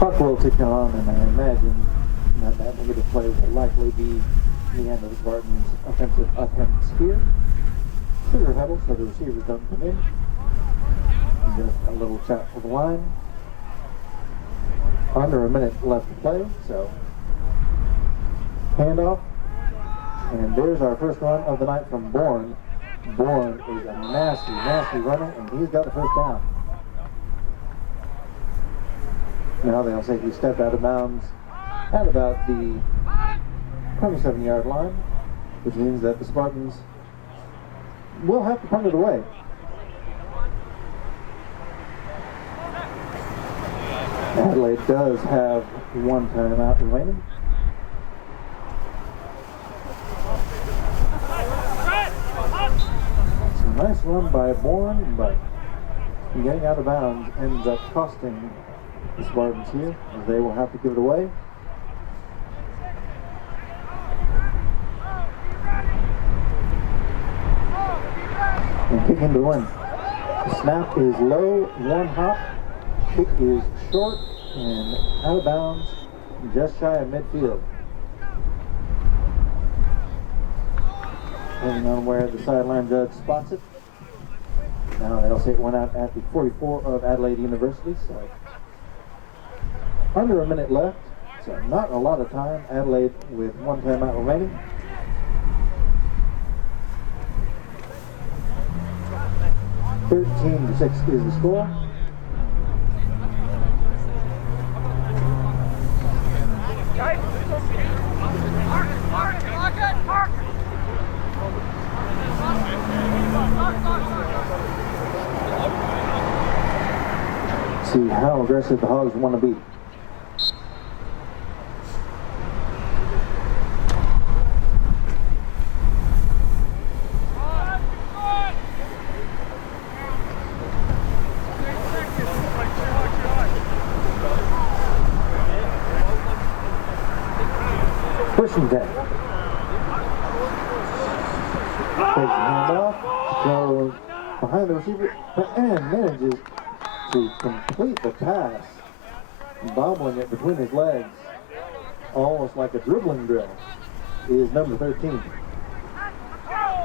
Puck will tick on, and I imagine that negative play will likely be the end of the Spartans' offensive attempts here. Sugar huddle so the receivers don't come in. Just a little chat for the line. Under a minute left to play, so handoff. And there's our first run of the night from Bourne. Bourne is a nasty, nasty runner, and he's got the first down. Now they'll say he stepped out of bounds at about the 27-yard line, which means that the Spartans will have to punt it away. Adelaide does have one timeout remaining. It's a nice run by Bourne, but getting out of bounds ends up costing the Spartans here, as they will have to give it away. And kick into the win. The snap is low, one hop. Kick is short and out of bounds, just shy of midfield. Depending on where the sideline judge spots it. Now they'll say it went out at the 44 of Adelaide University, so under a minute left, so not a lot of time. Adelaide with one timeout remaining. (13-6) is the score. See how aggressive the Hogs want to be. First and 10. Takes the hand off, throws behind the receiver, and manages to complete the pass, bobbling it between his legs, almost like a dribbling drill, is number 13,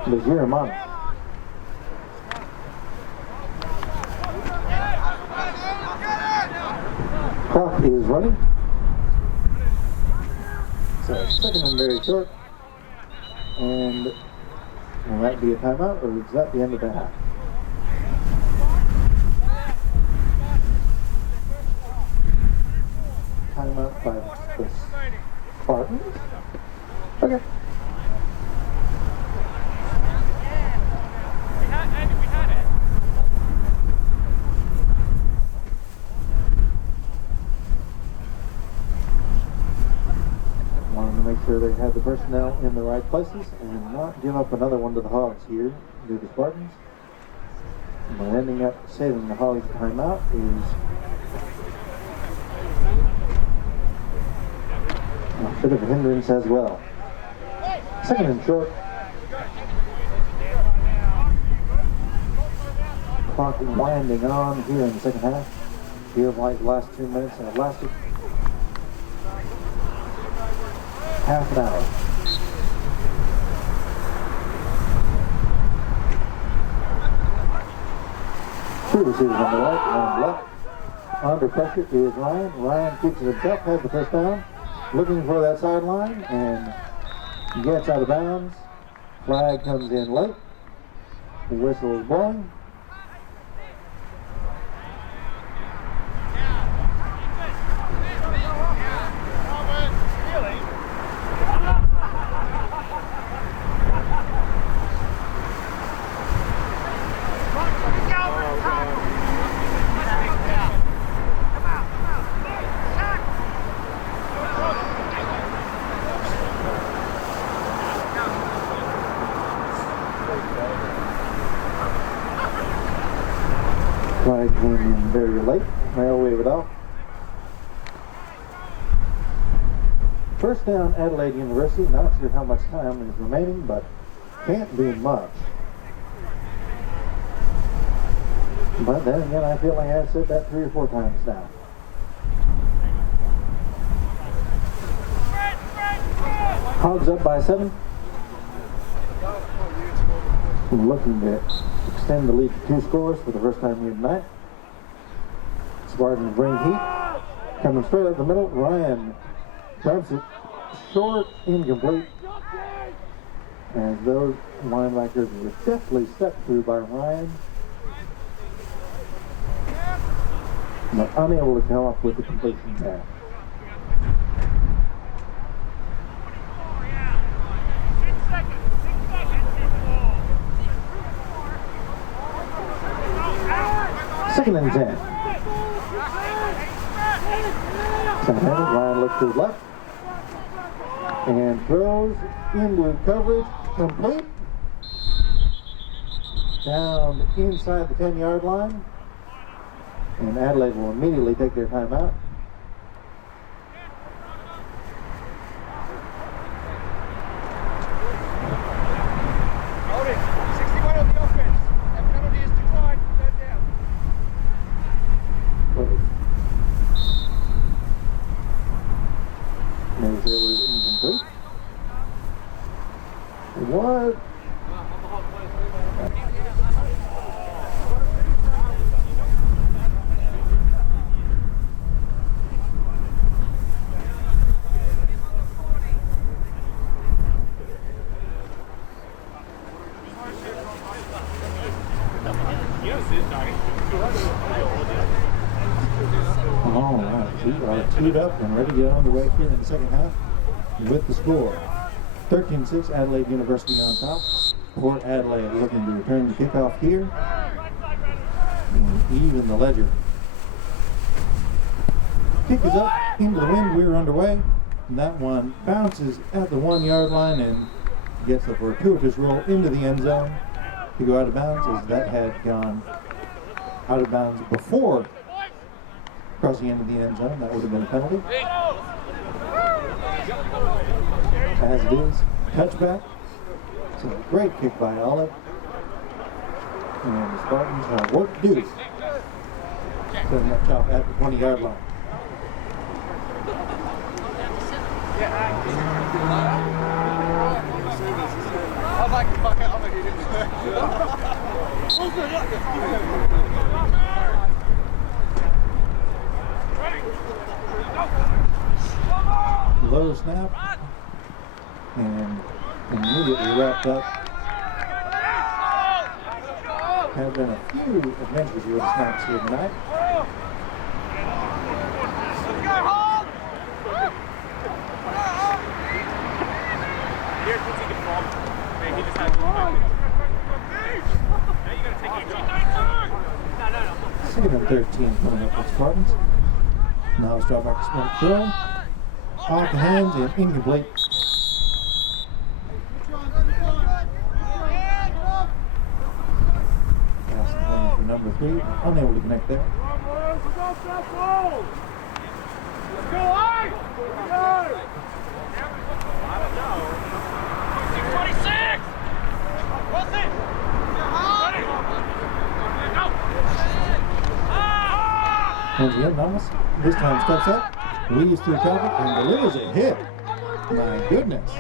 Lazir Amani. Clock is running. So second and very short. And will that be a timeout, or is that the end of the half? Timeout by the Spartans. Okay. Wanted to make sure they had the personnel in the right places and not give up another one to the Hogs here, to the Spartans. And ending up saving the Hogs timeout is a bit of a hindrance as well. Second and short. Clock winding on here in the second half. Feels like the last 2 minutes have lasted half an hour. Two receivers on the right, one on the left. Under pressure is Ryan. Ryan keeps it himself, has the first down. Looking for that sideline and gets out of bounds. Flag comes in late. The whistle is blowing. Flag came in very late. They'll wave it off. First down, Adelaide University. Not sure how much time is remaining, but can't be much. But then again, I feel like I've said that 3 or 4 times now. Hogs up by 7. Looking to extend the lead to 2 scores for the first time here tonight. Spartans bring heat. Coming straight up the middle, Ryan dumps it short, incomplete. As those linebackers were deftly stepped through by Ryan, but unable to come up with the completion pass. Second and 10. Ryan looks to his left and throws into coverage, complete. Down inside the 10-yard line. And Adelaide will immediately take their timeout. Hold it. 61 on the offense. That penalty is declined. Third down. Maybe there was incomplete. It was. All right, we are teed up and ready to get underway here in the second half with the score. 13-6, Adelaide University on top. Port Adelaide looking to return the kickoff here and even the ledger. Kick is up into the wind. We're underway. And that one bounces at the 1-yard line and gets a fortuitous roll into the end zone to go out of bounds, as that had gone out of bounds before crossing into the end zone. That would have been a penalty. As it is, touchback. It's a great kick by Olive. And the Spartans have work to do. Setting up top at the 20-yard line. I was like, fuck it, I'm going to do Low snap. And immediately wrapped up. Have been a few adventures with the snaps here tonight. Let's go, Hall! Here's what's he can fall. Man, he just has to now you got to take it. Second and 13 coming up with Spartans. Now it's drop back to Smith throw. Off the hands and incomplete. Pass for number 3, unable to connect there. Let's go, Ike! Go! 26! What's it? Once again, Thomas this time steps up, weaves through cover, and delivers a hit. My goodness.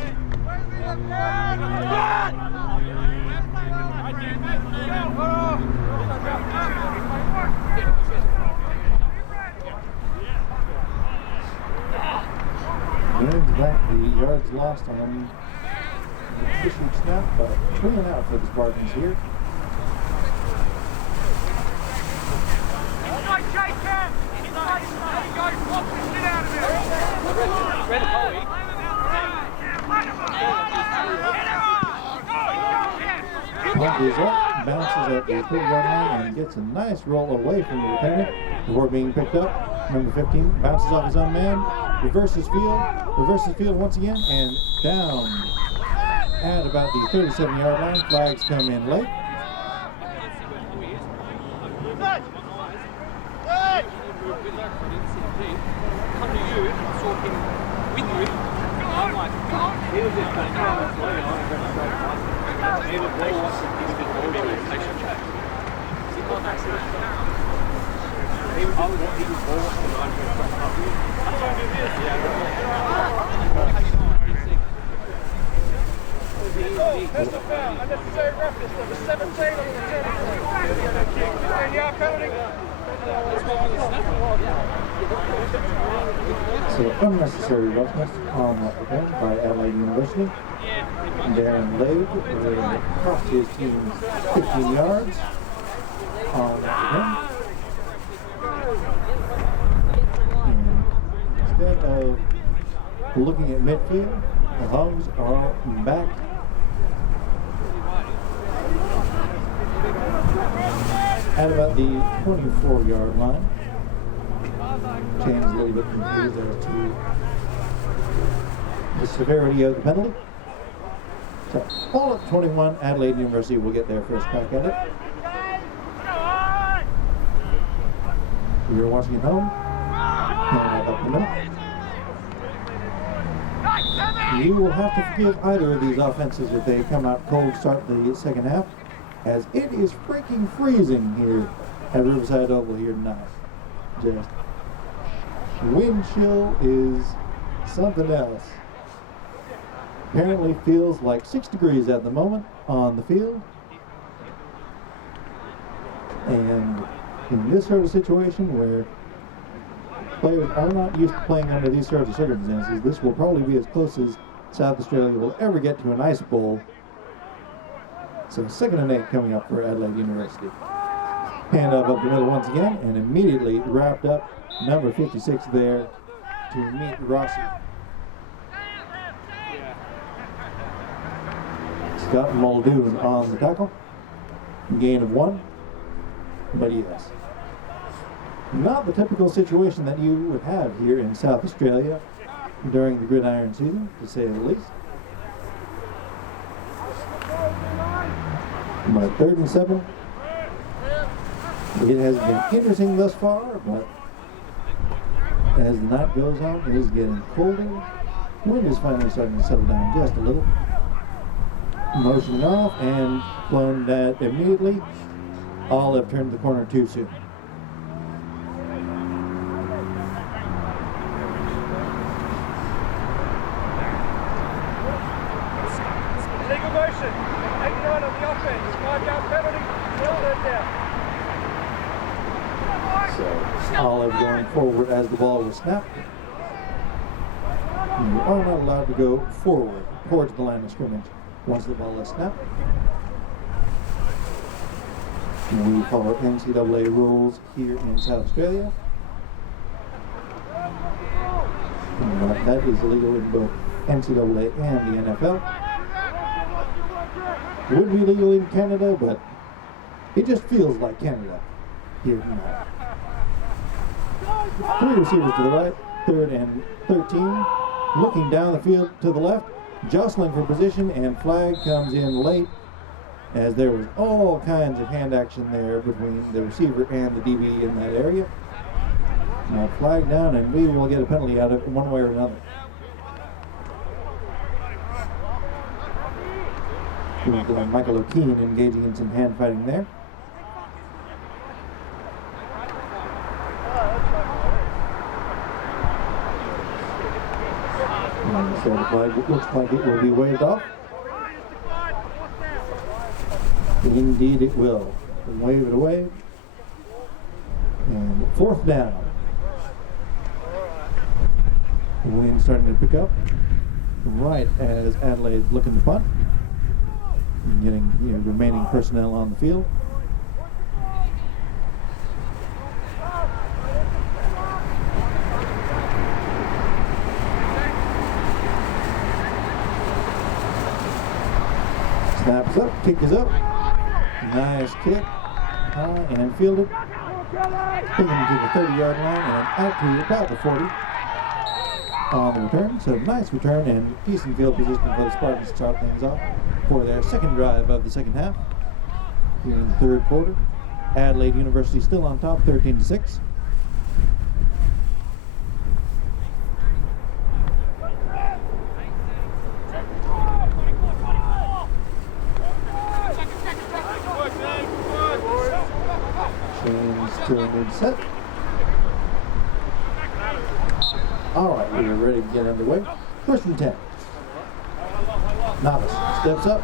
Gains back the yards lost on the fishing snap, but 3 and out for the Spartans here. Punt is up, bounces at the 30-yard line and gets a nice roll away from the returner before being picked up. Number 15 bounces off his own man, reverses field once again, and down at about the 37-yard line. Flags come in late. move, saw him with you. I'm like, he was just going slowly on and going straight past him. He was just holding it. They should check. He was ball watching the line going straight past him. I'm trying to do this. That's the foul. Unnecessary roughness. Number 17 on the return. 15-yard penalty. So unnecessary roughness on that return by Adelaide University. Darren Lade cost his team 15 yards on that return. And instead of looking at midfield, the Hogs are back at about the 24-yard line. James a little bit confused as to the severity of the penalty. So, ball at 21, Adelaide University will get their first crack at it. You're watching at home, and up the middle. You will have to forgive either of these offenses if they come out cold start the second half, as it is freaking freezing here at Riverside Oval here tonight. Just wind chill is something else. Apparently feels like 6 degrees at the moment on the field. And in this sort of situation where players are not used to playing under these sorts of circumstances, this will probably be as close as South Australia will ever get to an ice bowl. So 2nd and 8 coming up for Adelaide University. Handoff up the middle once again, and immediately wrapped up number 56 there to meet Rossi. Scott Muldoon on the tackle. Gain of 1. But yes, not the typical situation that you would have here in South Australia during the Gridiron season, to say the least. But 3rd and 7. It has been interesting thus far, but as the night goes on, it is getting colder. Wind is finally starting to settle down just a little. Motioning off and blown that immediately. All have turned the corner too soon. Legal motion. 89 on the offense. 5-yard penalty. 3rd down. So Olive going forward as the ball was snapped. You are not allowed to go forward towards the line of scrimmage once the ball is snapped. We follow NCAA rules here in South Australia. That is illegal in both NCAA and the NFL. Would be legal in Canada, but it just feels like Canada here tonight. 3 receivers to the right, 3rd and 13. Looking down the field to the left, jostling for position, and flag comes in late, as there was all kinds of hand action there between the receiver and the DB in that area. Now flag down, and we will get a penalty out of it one way or another. Michael O'Keefe engaging in some hand fighting there. And so the flag looks like it will be waved off. Indeed it will. Wave it away. And 4th down. Wind starting to pick up right as Adelaide's looking to punt. And getting remaining personnel on the field. Snaps up, kick is up. Nice kick. High and fielded. Taking him to the 30-yard line and out to about the 40 on the return. So nice return and decent field position for the Spartans to start things off for their second drive of the second half. Here in the 3rd quarter. Adelaide University still on top, 13-6. Pyramid set. All right, we are ready to get underway. First and 10. Novice steps up,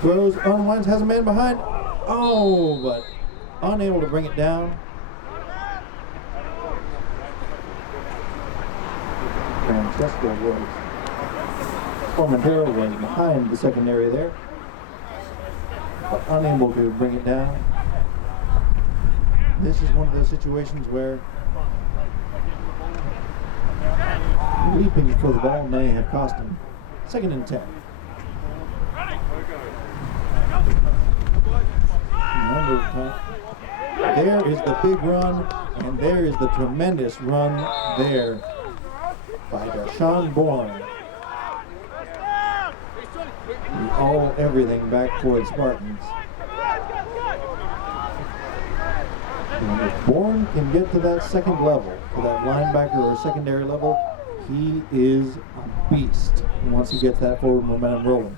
throws, unwinds, has a man behind. Oh, but unable to bring it down. Francesca was Formentero was behind the secondary there, but unable to bring it down. This is one of those situations where leaping for the ball may have cost him. Second and 10. There is the big run, and there is the tremendous run there by Deshaun Bourne. All everything back for the Spartans. And if Bourne can get to that second level, to that linebacker or secondary level, he is a beast once he gets that forward momentum rolling.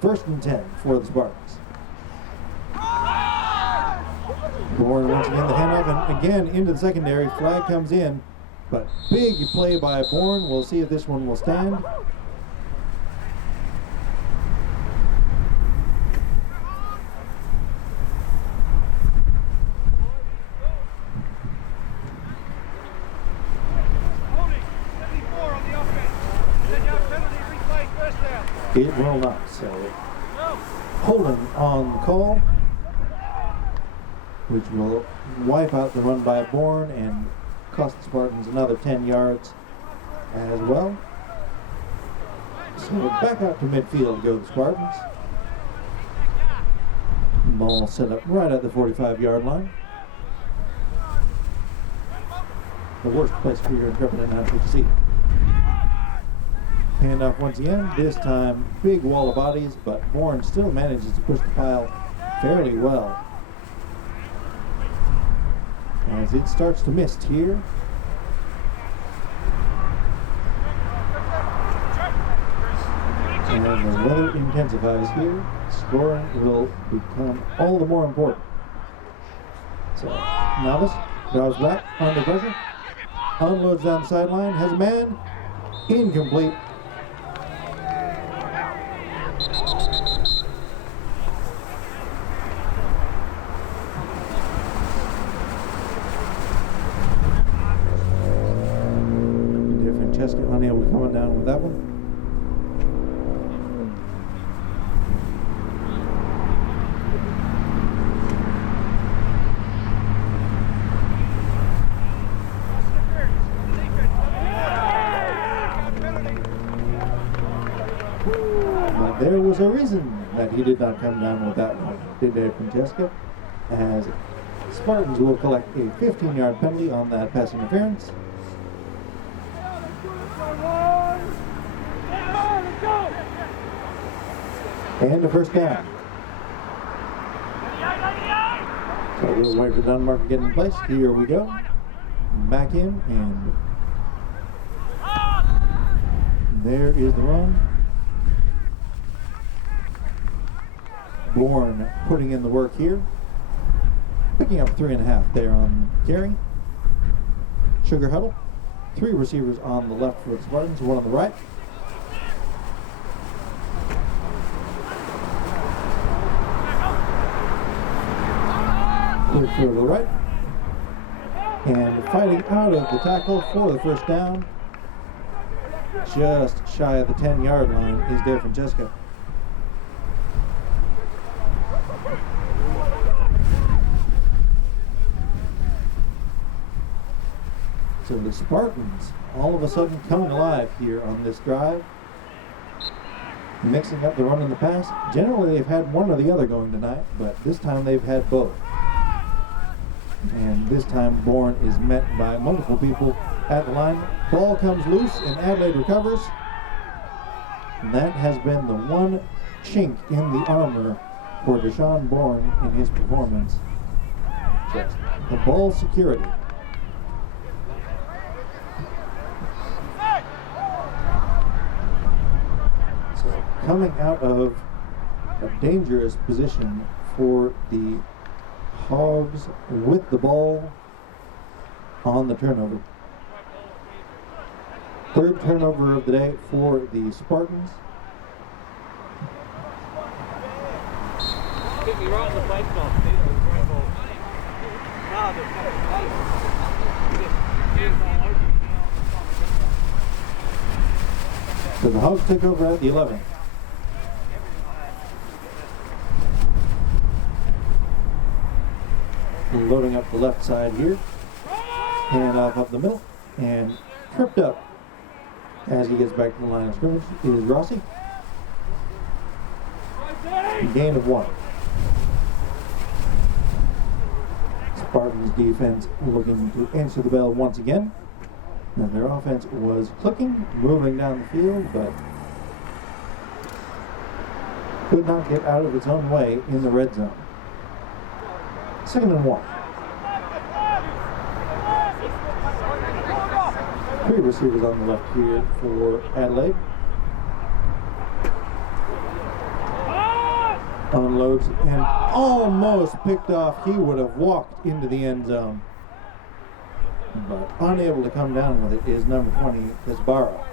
First and 10 for the Spartans. Bourne once again the handoff, and again into the secondary. Flag comes in, but big play by Bourne. We'll see if this one will stand. It will not, so holding on the call, which will wipe out the run by Bourne and cost the Spartans another 10 yards as well. So back out to midfield go the Spartans. Ball set up right at the 45-yard line. The worst place for your intrepid announcer to see. Handoff once again, this time big wall of bodies, but Bourne still manages to push the pile fairly well. As it starts to mist here. And as the weather intensifies here, scoring will become all the more important. So, Novice draws back under pressure, unloads down the sideline, has a man, incomplete. Unable to come down with that one. But there was a reason that he did not come down with that one, did Dave Francesca, as Spartans will collect a 15-yard penalty on that pass interference. And a first down. So we'll wait for Dunmark to get in place. Here we go. Back in, and there is the run. Bourne putting in the work here. Picking up 3.5 there on carry. Sugar huddle. 3 receivers on the left for the Spartans, 1 on the right. Quick throw to the right. And fighting out of the tackle for the first down, just shy of the 10-yard line, is Dave Francesca. So the Spartans all of a sudden coming alive here on this drive, mixing up the run and the pass. Generally they've had one or the other going tonight, but this time they've had both. And this time Bourne is met by multiple people at the line. Ball comes loose and Adelaide recovers. And that has been the one chink in the armor for Deshaun Bourne in his performance. Just the ball security. So coming out of a dangerous position for the Hogs with the ball on the turnover. Third turnover of the day for the Spartans. Hit me right on the face off. So the Hogs took over at the 11. Loading up the left side here. Hand off up the middle. And tripped up as he gets back to the line of scrimmage is Rossi. Gain of 1. Spartans defense looking to answer the bell once again. And their offense was clicking, moving down the field, but could not get out of its own way in the red zone. 2nd and 1. 3 receivers on the left here for Adelaide. Unloads and almost picked off. He would have walked into the end zone, but unable to come down with it is number 20, Isbarra.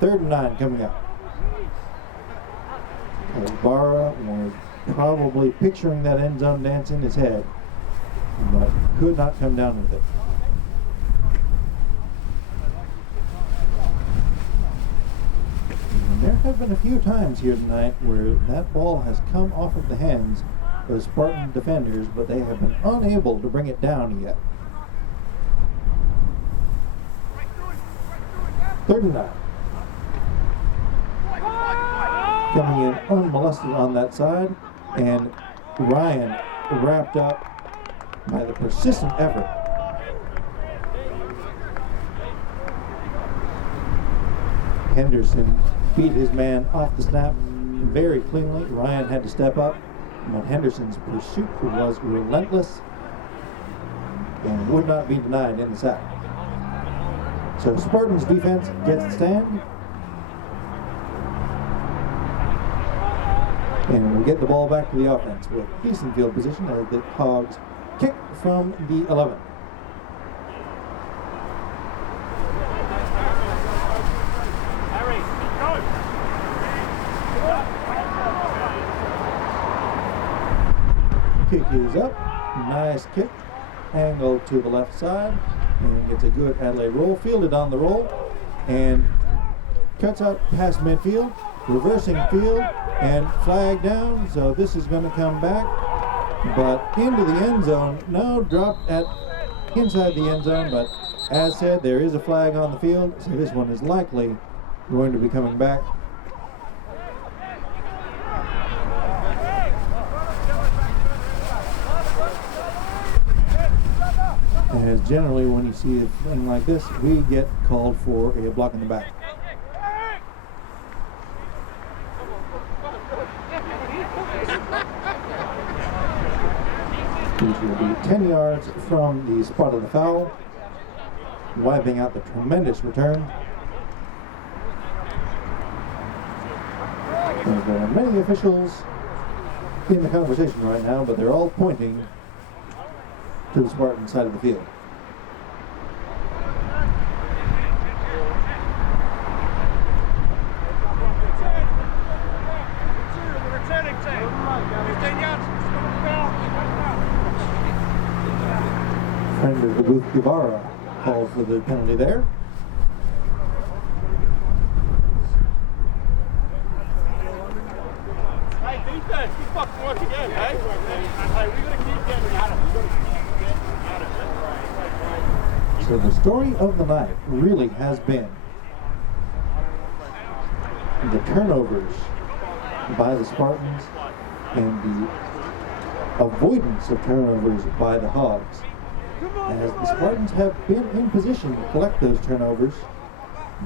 3rd and 9 coming up. Isbarra was probably picturing that end zone dance in his head, but could not come down with it. There have been a few times here tonight where that ball has come off of the hands of Spartan defenders, but they have been unable to bring it down yet. 3rd and 9. Coming in unmolested on that side, and Ryan wrapped up by the persistent effort. Henderson beat his man off the snap very cleanly. Ryan had to step up, but Henderson's pursuit was relentless and would not be denied in the sack. So Spartans defense gets the stand, and we'll get the ball back to the offense with decent field position as the Hogs kick from the 11. Kick is up, nice kick, angled to the left side, and gets a good Adelaide roll, fielded on the roll, and cuts out past midfield, reversing field, and flag down, so this is going to come back, but into the end zone. No, dropped at inside the end zone, but as said, there is a flag on the field, so this one is likely going to be coming back. As generally when you see a thing like this, we get called for a block in the back. Which will be 10 yards from the spot of the foul, wiping out the tremendous return. And there are many officials in the conversation right now, but they're all pointing to the Spartan side of the field. Friend of the booth, Guevara, called for the penalty there. Hey, defense, keep fucking working again, hey? Hey, we're going to keep getting at it. So the story of the night really has been the turnovers by the Spartans and the avoidance of turnovers by the Hogs. As the Spartans have been in position to collect those turnovers,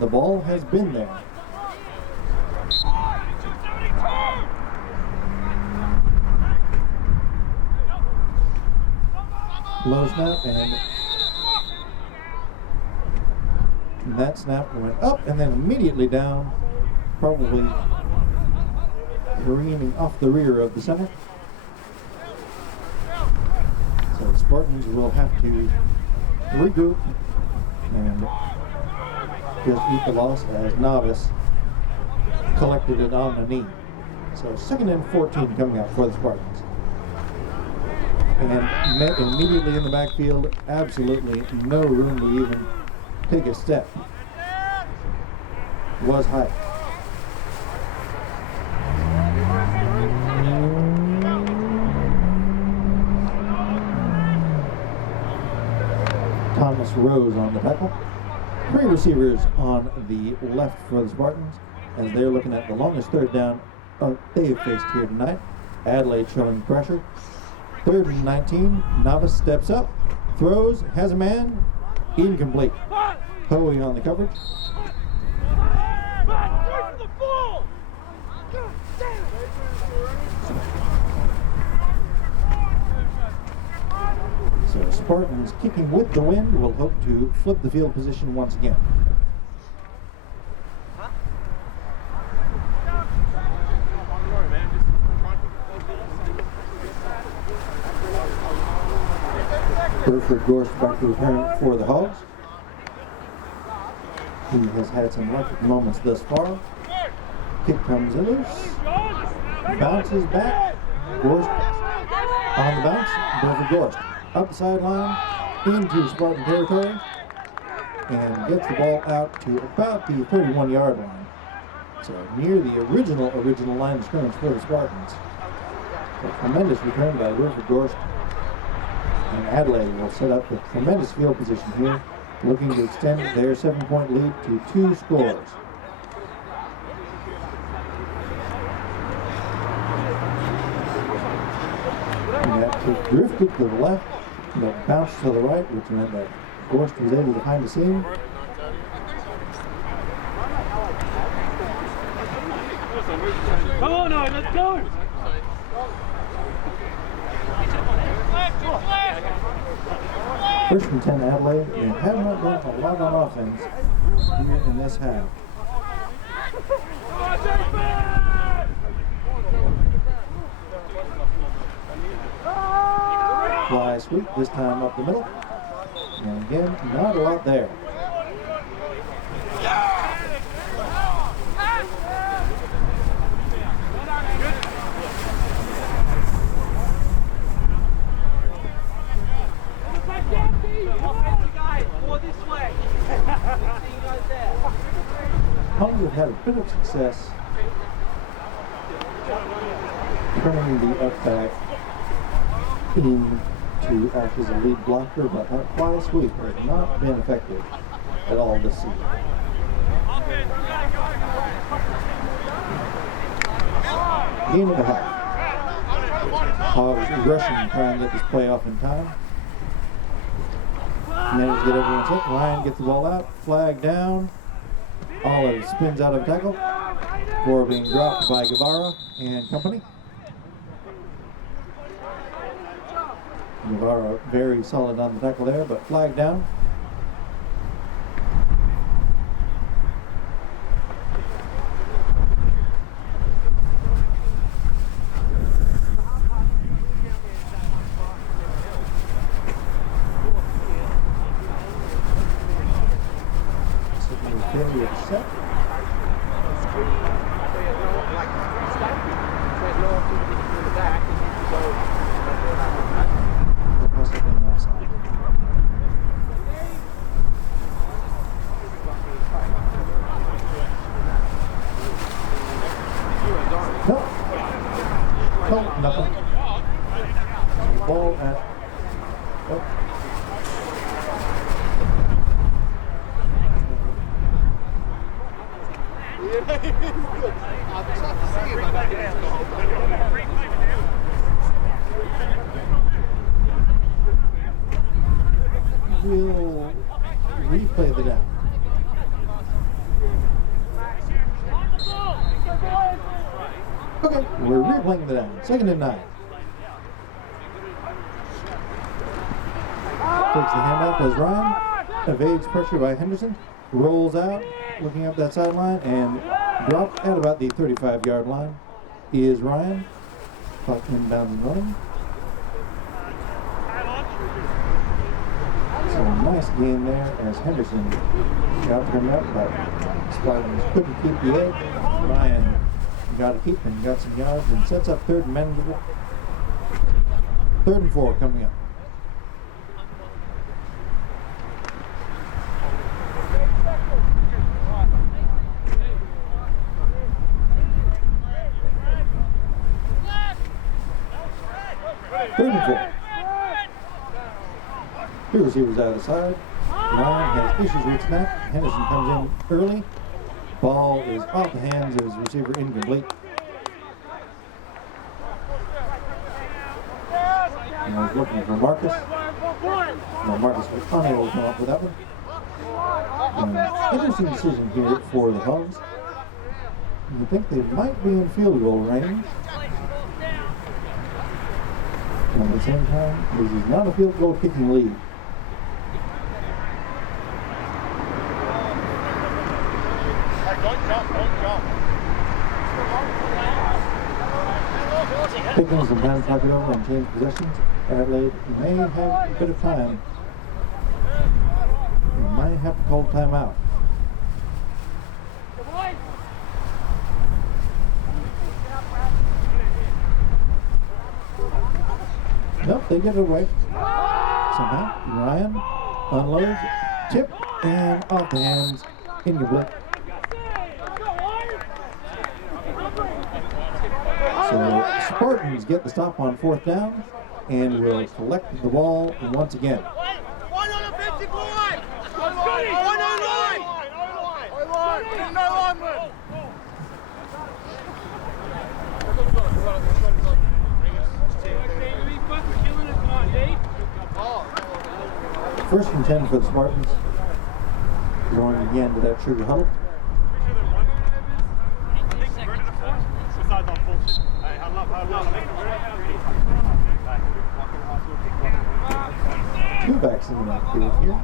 the ball has been there. Low snap, and that snap went up and then immediately down, probably careening off the rear of the center. Spartans will have to regroup and just eat the loss as Novice collected it on the knee. So 2nd and 14 coming out for the Spartans. And met immediately in the backfield, absolutely no room to even take a step. Was high. Thomas Rose on the tackle. 3 receivers on the left for the Spartans as they're looking at the longest 3rd down they've faced here tonight. Adelaide showing pressure. 3rd and 19. Novice steps up, throws, has a man, incomplete. Hoey on the coverage. So Spartans kicking with the wind will hope to flip the field position once again. Burford Gorst back to return for the Hogs. He has had some electric moments thus far. Kick comes loose. Bounces back. Gorst on the bounce. Burford Gorst up the sideline into Spartan territory and gets the ball out to about the 31-yard line. So near the original line of scrimmage for the Spartans. A tremendous return by Burford Gorst. And Adelaide will set up a tremendous field position here, looking to extend their 7-point lead to 2 scores. And that kick drifted to the left, but bounced to the right, which meant that Gorst was able to find the seam. Come on now, let's go! 1st and 10 Adelaide. They have not done a lot on offense here in this half. Fly sweep, this time up the middle. And again, not a lot there. Hogs have had a bit of success turning the up-back to act as a lead blocker, but that fly sweep has not been effective at all this season. Game of the half. Hogs rushing to try and get this play off in time. Managed to get everyone set. Ryan gets the ball out. Flag down. Olive spins out of tackle before being dropped by Guevara and company. Guevara very solid on the tackle there, but flag down. Set. No, nothing. Ball at. We'll replay the down. Okay, we're replaying the down. 2nd and 9. Takes the handoff, does Ryan. Evades pressure by Henderson. Rolls out, looking up that sideline, and dropped at about the 35-yard line is Ryan. Clock inbounds and running. So nice gain there as Henderson got him up, but Spartans couldn't keep the edge. Ryan got a keep and got some yards and sets up third and manageable. 3rd and 4 coming up. Third and 4. Two receivers out of the side. Ryan has issues with snap. Henderson comes in early. Ball is off the hands of his receiver, incomplete. And I was looking for Marcus. No, Marcus was unable to come up with that one. Interesting decision here for the Hogs. You think they might be in field goal range. And at the same time, this is not a field goal kicking lead. Pickens and time talk it over and change possessions. Adelaide may have a bit of time. They might have to call timeout. Nope, they get it away. Somehow, Ryan unloads, tip, and off the hands, incomplete. So Spartans get the stop on 4th down and will collect the ball once again. One on the 50 line! One on line! No lineman! First and 10 for the Spartans. Going again to that sugar huddle. Two backs in the field here.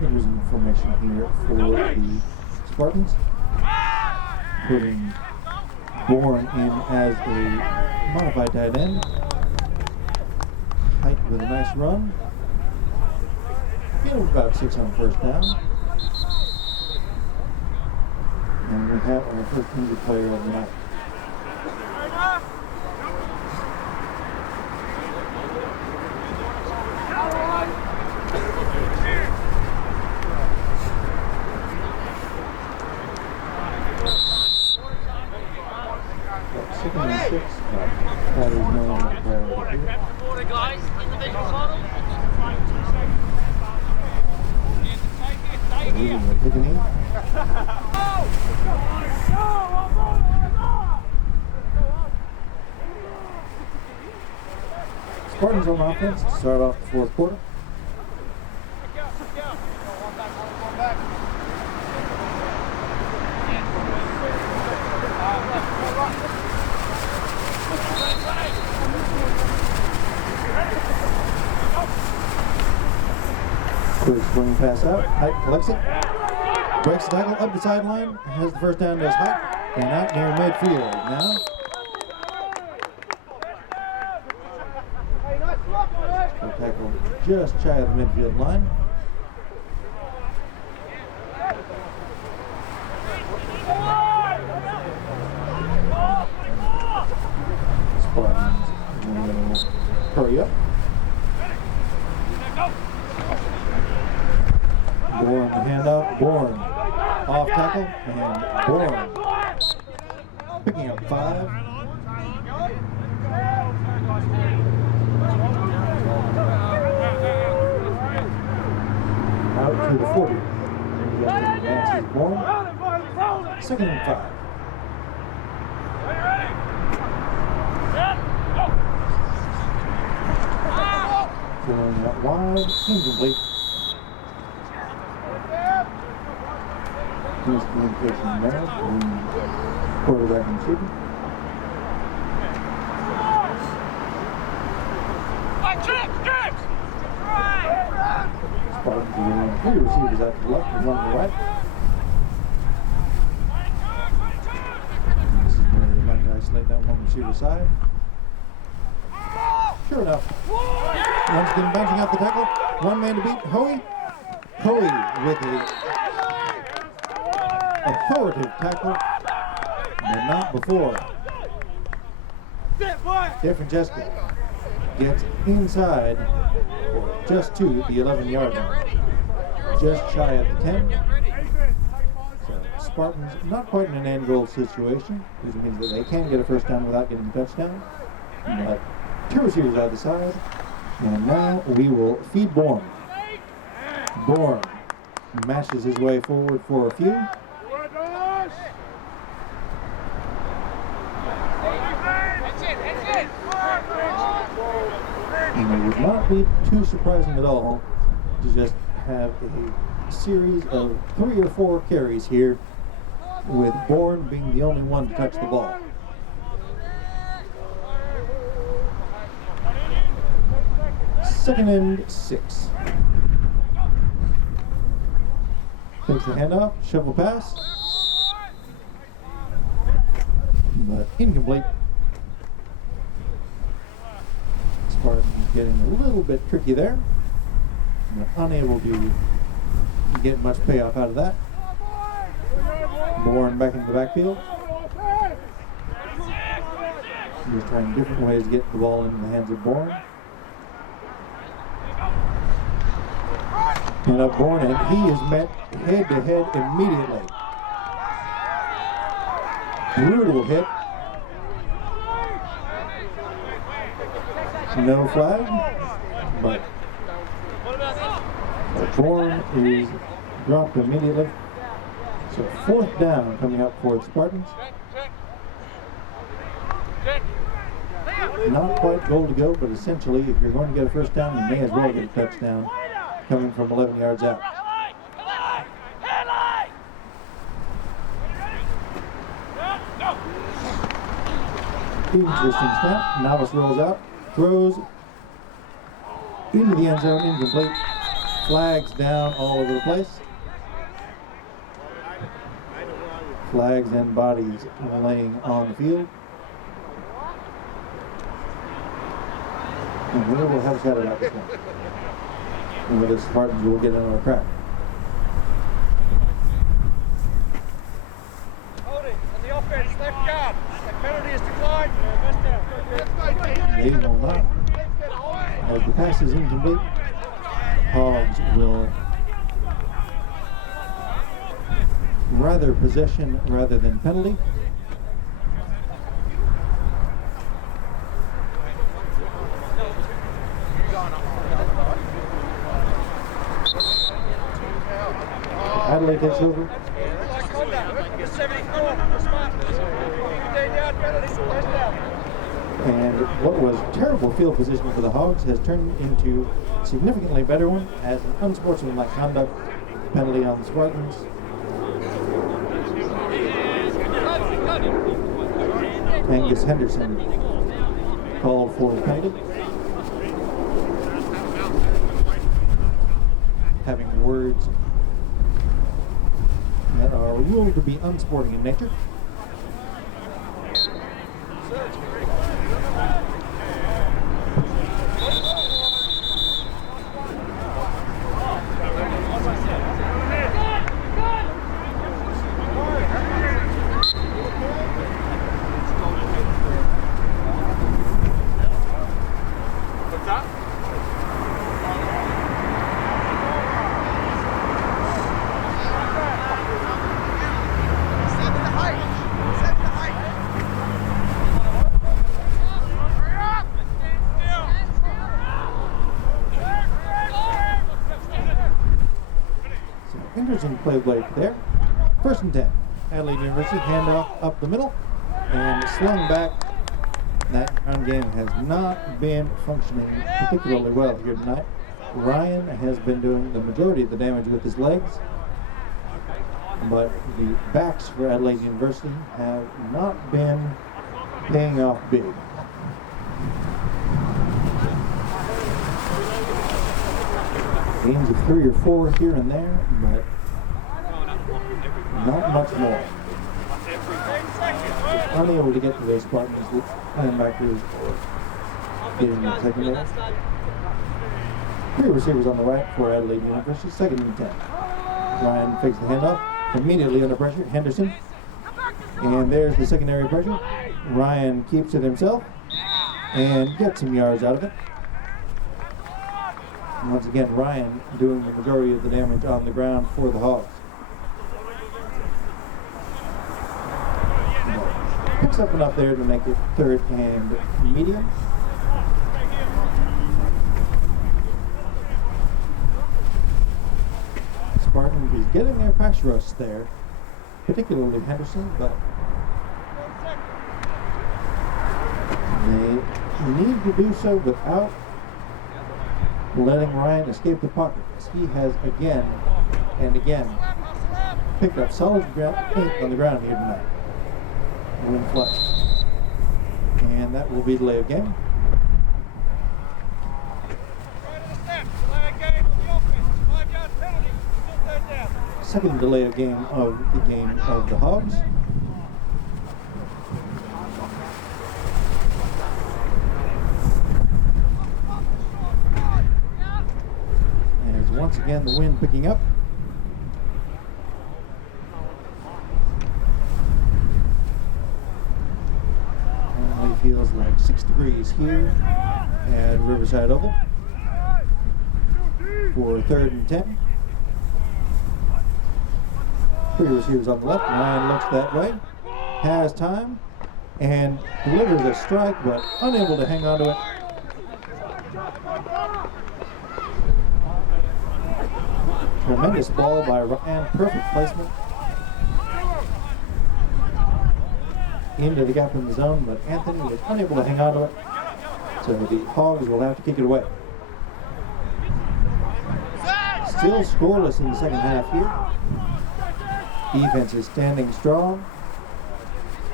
There's an formation here for the Spartans. Putting Bourne in as a modified tight end. Height with a nice run. Getting about 6 on 1st down. And we have our first injured player of the night. Second and 6. That is no longer priority. Guys, individual model. Moving the Tiffany. Spartans on offense to start off the 4th quarter. Quick swing pass out. Height collects it. Breaks the tackle up the sideline. Has the first down, does Height. And out near midfield now. The tackle just shy of the midfield line. Spartans will hurry up. Bourne the handoff. Bourne off tackle and Bourne picking up 5. Out to the 40. Advances Bourne. 2nd and 5. Throwing out wide, incomplete. Miscommunication there between quarterback and receiver. Spartans are running 3 receivers out to the left and 1 to the right. And this is where they like to isolate that 1 receiver side. Sure enough. Once again, bunching out the tackle. One man to beat. Hoey. Hoey with a authoritative tackle, but not before. Francesca gets inside, just to the 11-yard line, just shy of the 10. So Spartans not quite in an end goal situation, which means that they can get a first down without getting a touchdown. But two receivers out the side, and now we will feed Bourne. Bourne mashes his way forward for a few. And it would not be too surprising at all to just have a series of 3 or 4 carries here, with Bourne being the only one to touch the ball. Second and 6. Takes the handoff, shovel pass, but incomplete. Spartans getting a little bit tricky there, but unable to get much payoff out of that. Bourne back into the backfield. Just trying different ways to get the ball into the hands of Bourne. And up Bourne, and he is met head-to-head immediately. Brutal hit. No flag, but Bourne is dropped immediately. So 4th down coming up for the Spartans. Not quite goal to go, but essentially if you're going to get a first down, you may as well get a touchdown coming from 11 yards out. Interesting snap. Novice rolls out, throws into the end zone, incomplete. Flags down all over the place. Flags and bodies laying on the field. And we will have a shot at this one. And whether the Spartans will get another crack. Holding on the offense, left guard. The penalty is declined. They will not. As the pass is incomplete, Hogs will rather possession rather than penalty. Adelaide takes over. And what was terrible field position for the Hogs has turned into a significantly better one as an unsportsmanlike conduct penalty on the Spartans. Angus Henderson called for the penalty. Having words that are ruled to be unsporting in nature. Interesting play late there. 1st and 10. Adelaide University handoff up the middle and slung back. That run game has not been functioning particularly well here tonight. Ryan has been doing the majority of the damage with his legs, but the backs for Adelaide University have not been paying off big. Gains of 3 or 4 here and there, but not much more. Unable to get to those Spartans with linebackers getting the second there. Three receivers on the right for Adelaide University, 2nd and 10. Ryan fakes the handoff, immediately under pressure, Henderson. And there's the secondary pressure. Ryan keeps it himself and gets some yards out of it. And once again, Ryan doing the majority of the damage on the ground for the Hogs. Picks up enough there to make it 3rd and medium. Spartan is getting their pass rush there, particularly Henderson, but they need to do so without letting Ryan escape the pocket, as he has again and again picked up solid ground on the ground here tonight. When flush. And that will be delay of game. Second delay of game of the Hogs. As once again the wind picking up. Feels like 6 degrees here at Riverside Oval for 3rd and 10. 3 receivers on the left. Ryan looks that way, has time, and delivers a strike, but unable to hang on to it. Tremendous ball by Ryan, perfect placement. Into the gap in the zone, but Anthony was unable to hang on to it. So the Hogs will have to kick it away. Still scoreless in the second half here. Defense is standing strong.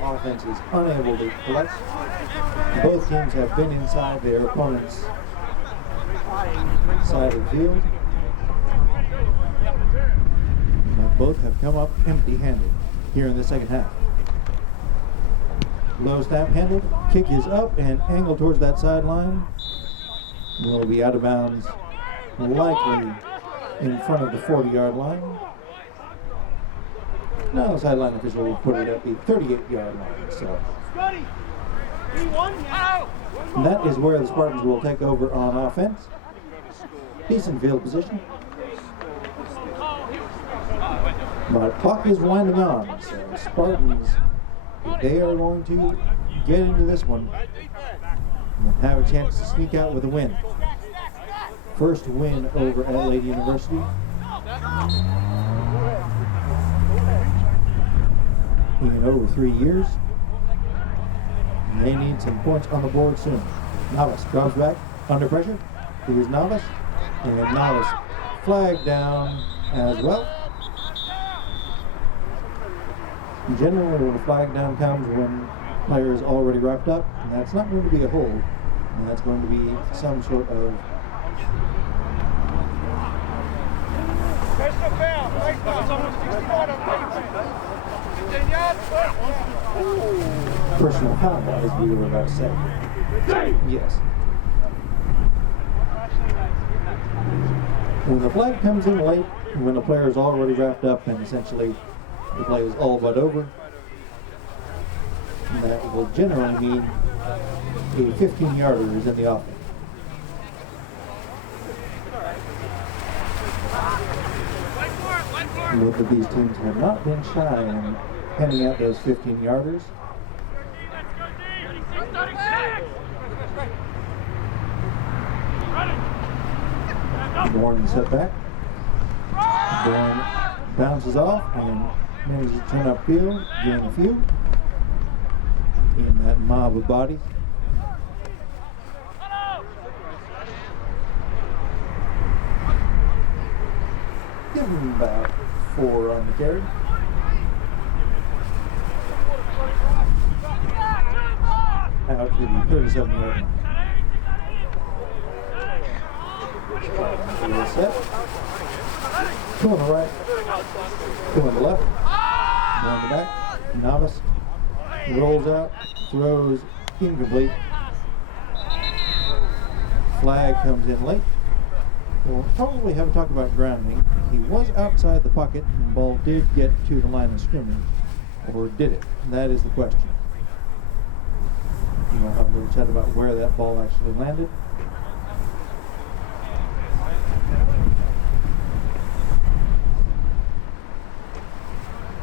Offense is unable to collect. Both teams have been inside their opponent's side of the field. But both have come up empty-handed here in the second half. Low snap handled, kick is up and angled towards that sideline. Will be out of bounds, likely in front of the 40-yard line. Now the sideline official will put it at the 38-yard line. So that is where the Spartans will take over on offense. Decent field position. But clock is winding on, so Spartans, if they are going to get into this one and have a chance to sneak out with a win. First win over Adelaide University in over 3 years. And they need some points on the board soon. Novice drops back under pressure. Here's Novice, and Novice flagged down as well. Generally, when a flag down comes when player is already wrapped up, and that's not going to be a hold, and that's going to be some sort of personal foul, as we were about to say. Yes. When the flag comes in late, when the player is already wrapped up and essentially the play is all but over, that will generally mean a 15-yarder is in the offense. Both of these teams have not been shy in handing out those 15-yarders. Bourne set back. Bourne bounces off and manages to turn upfield, gain a few in that mob of bodies. Give him about 4 on the carry. Out to the 37-yard line. Set. 2 on the right, 2 on the left, 1 on the back. Novice rolls out, throws incomplete. Flag comes in late. We'll probably have a talk about grounding. He was outside the pocket and the ball did get to the line of scrimmage. Or did it? That is the question. We'll have a little chat about where that ball actually landed.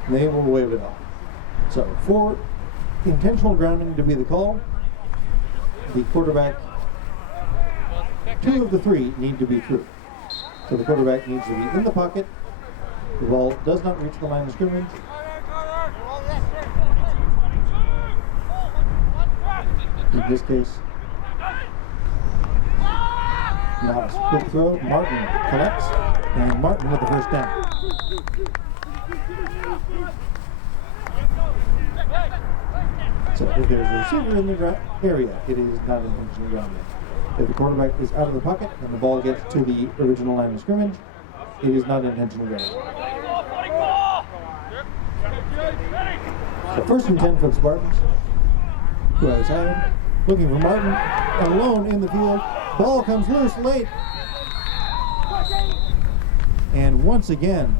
They will wave it off. So, for intentional grounding to be the call, the quarterback, 2 of the 3 need to be true. So the quarterback needs to be in the pocket. The ball does not reach the line of scrimmage. In this case, now it's a quick throw. Martin collects, and Martin with the first down. So if there's a receiver in the area, it is not intentional grounding. If the quarterback is out of the pocket and the ball gets to the original line of scrimmage, it is not intentional grounding. So first and 10 for the Spartans. To either side, looking for Martin, alone in the field. Ball comes loose late. And once again,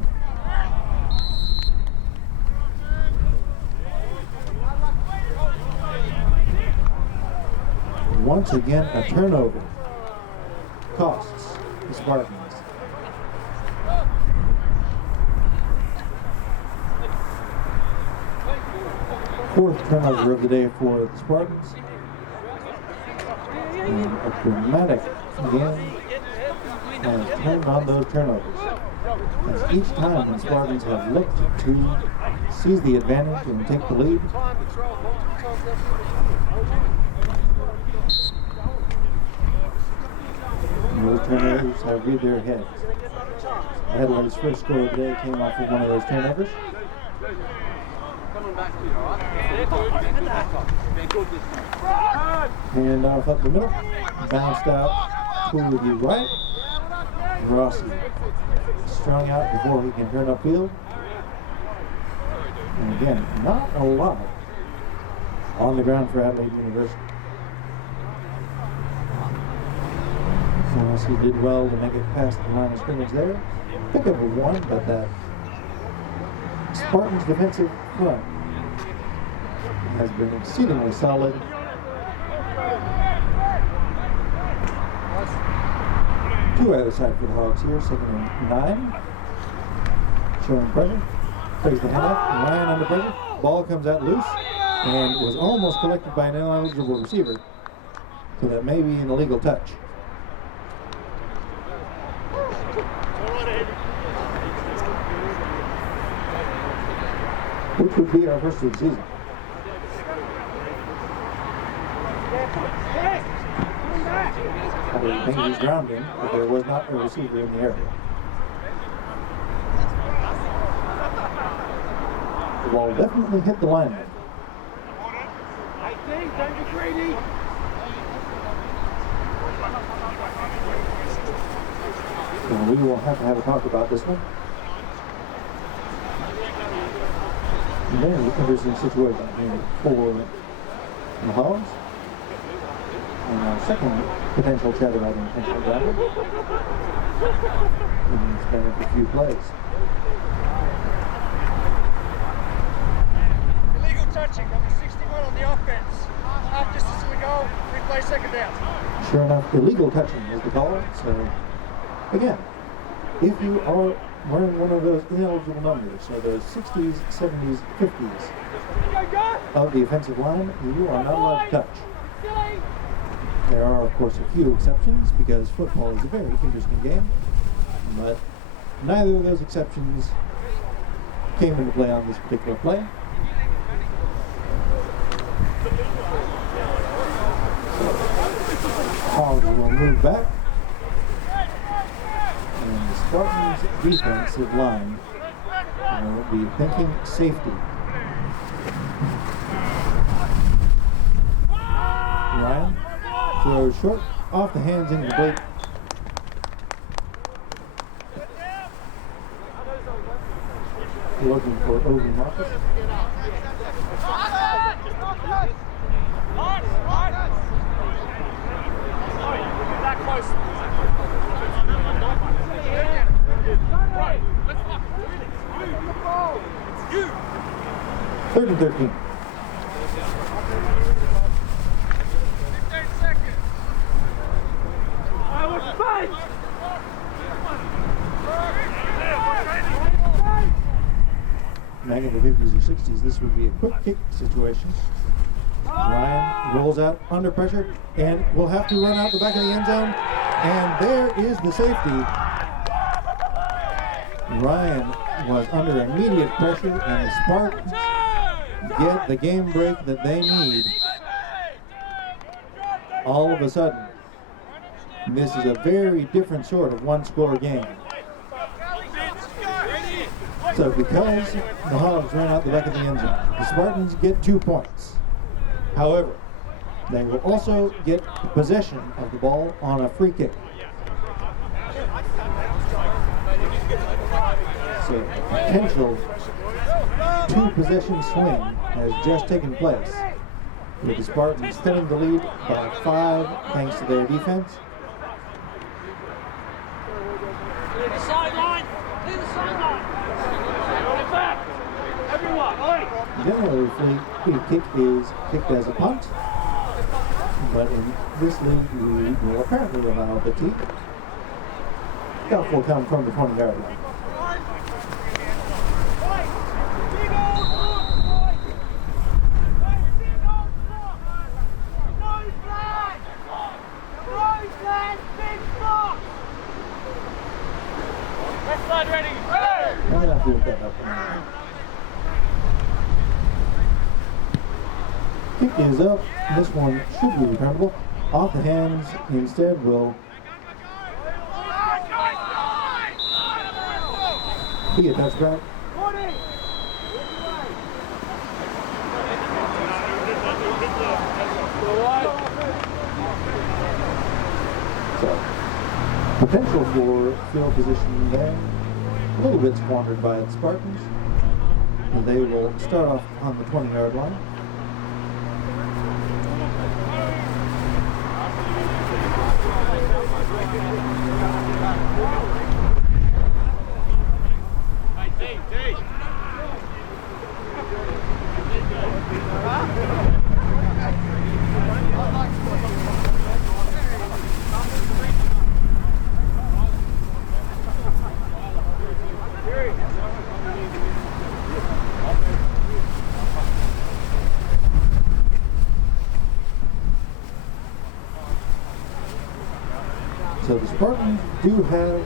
a turnover costs the Spartans. Fourth turnover of the day for the Spartans. And a dramatic game has turned on those turnovers. As each time the Spartans have looked to seize the advantage and take the lead, those turnovers have reared their heads. Adelaide's first score of the day came off of one of those turnovers. And off up the middle, bounced out to the right. Rossi strung out before he can turn upfield. And again, not a lot on the ground for Adelaide University. Rossi did well to make it past the line of scrimmage there. Pick up a 1, but that Spartans defensive front has been exceedingly solid. To either side for the Hogs here, 2nd and 9. Showing pressure. Takes the handoff. Ryan under pressure. Ball comes out loose and was almost collected by an ineligible receiver. So that may be an illegal touch. Which would be our first of the season. I would think he's grounding, but there was not a receiver in the area. The ball definitely hit the lineman. Don't be greedy. So we will have to have a talk about this one. Very interesting situation here for the Hogs. And our second potential chat about intentional grounding. And it's been a few plays. Illegal touching, number 61 on the offense. Half distance to the goal, replay 2nd down. Sure enough, illegal touching is the call. So, again, if you are wearing one of those ineligible numbers, so those 60s, 70s, 50s of the offensive line, you are not allowed to touch. There are, of course, a few exceptions because football is a very interesting game, but neither of those exceptions came into play on this particular play. Hogs will move back. And the Spartans' defensive line will be thinking safety. Ryan throws short, off the hands, incomplete. Looking for Ovi Marcus. That close. 3rd and 13. 15 seconds. I was fight. Back in the 50s or 60s, this would be a quick kick situation. Ryan rolls out under pressure and will have to run out the back of the end zone. And there is the safety. Ryan was under immediate pressure, and the Spartans get the game break that they need. All of a sudden, this is a very different sort of one-score game. So because the Hogs ran out the back of the end zone, the Spartans get 2 points. However, they will also get possession of the ball on a free kick. So potential 2-possession swing has just taken place, with the Spartans thinning the lead by 5 thanks to their defense. Clear the sideline. Clear the sideline. Get back. Everyone, oi. Generally, free kick is kicked as a punt, but in this league, we will apparently allow the tee. Kickoff will come from the 20-yard line. I'm going to have to look that up. Kick is up. This one should be returnable. Off the hands instead will be a touchback. So, potential for field position there. A little bit squandered by the Spartans. And they will start off on the 20-yard line. So the Spartans do have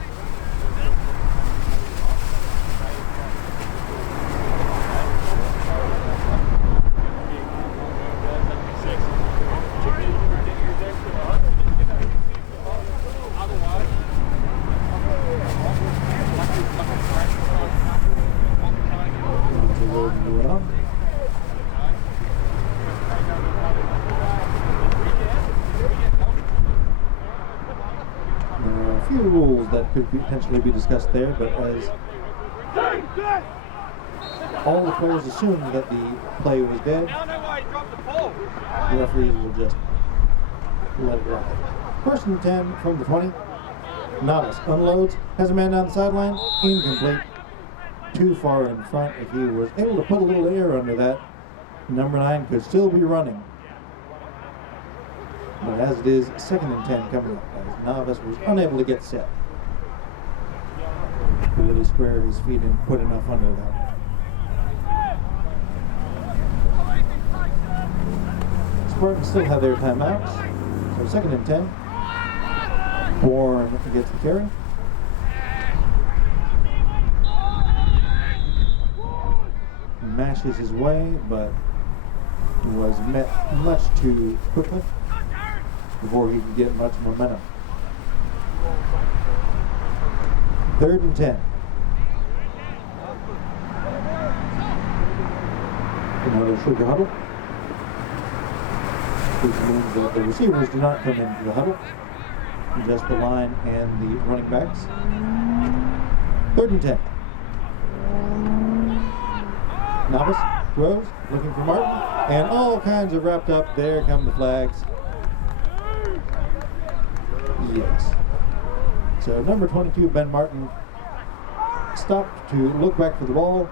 rules that could potentially be discussed there, but as all the players assumed that the play was dead, the referees will just let it ride. 1st and 10 from the 20. Novice unloads, has a man down the sideline, incomplete. Too far in front. If he was able to put a little air under that, number 9 could still be running. But as it is, 2nd and 10 coming up, as Novice was unable to get set. Really square his feet and put enough under that. Spartans still have their timeouts, so 2nd and 10. Bourne gets the carry. Mashes his way, but was met much too quickly before he could get much momentum. 3rd and 10. Another sugar huddle, which means that the receivers do not come into the huddle, just the line and the running backs. 3rd and 10. Novice throws, looking for Martin, and all kinds of wrapped up. There come the flags. Yes. So number 22, Ben Martin, stopped to look back for the ball.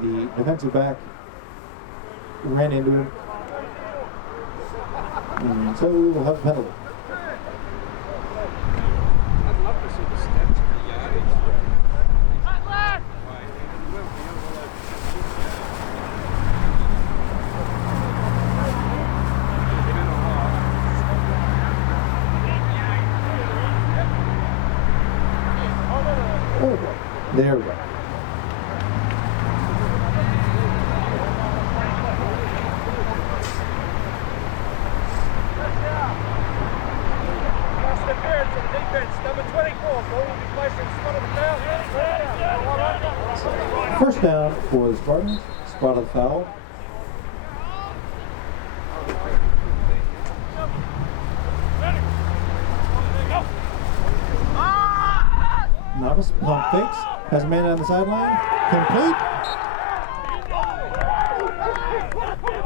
The defensive back ran into him. And so we will have a penalty. I'd love to see the steps in the yardage. There we go. Pass the clearance to the defense. Number 24. Ball will be placed in spot of the foul. First down for the Spartans. Spot of the foul. Novice pump fakes. Has a man on the sideline. Complete.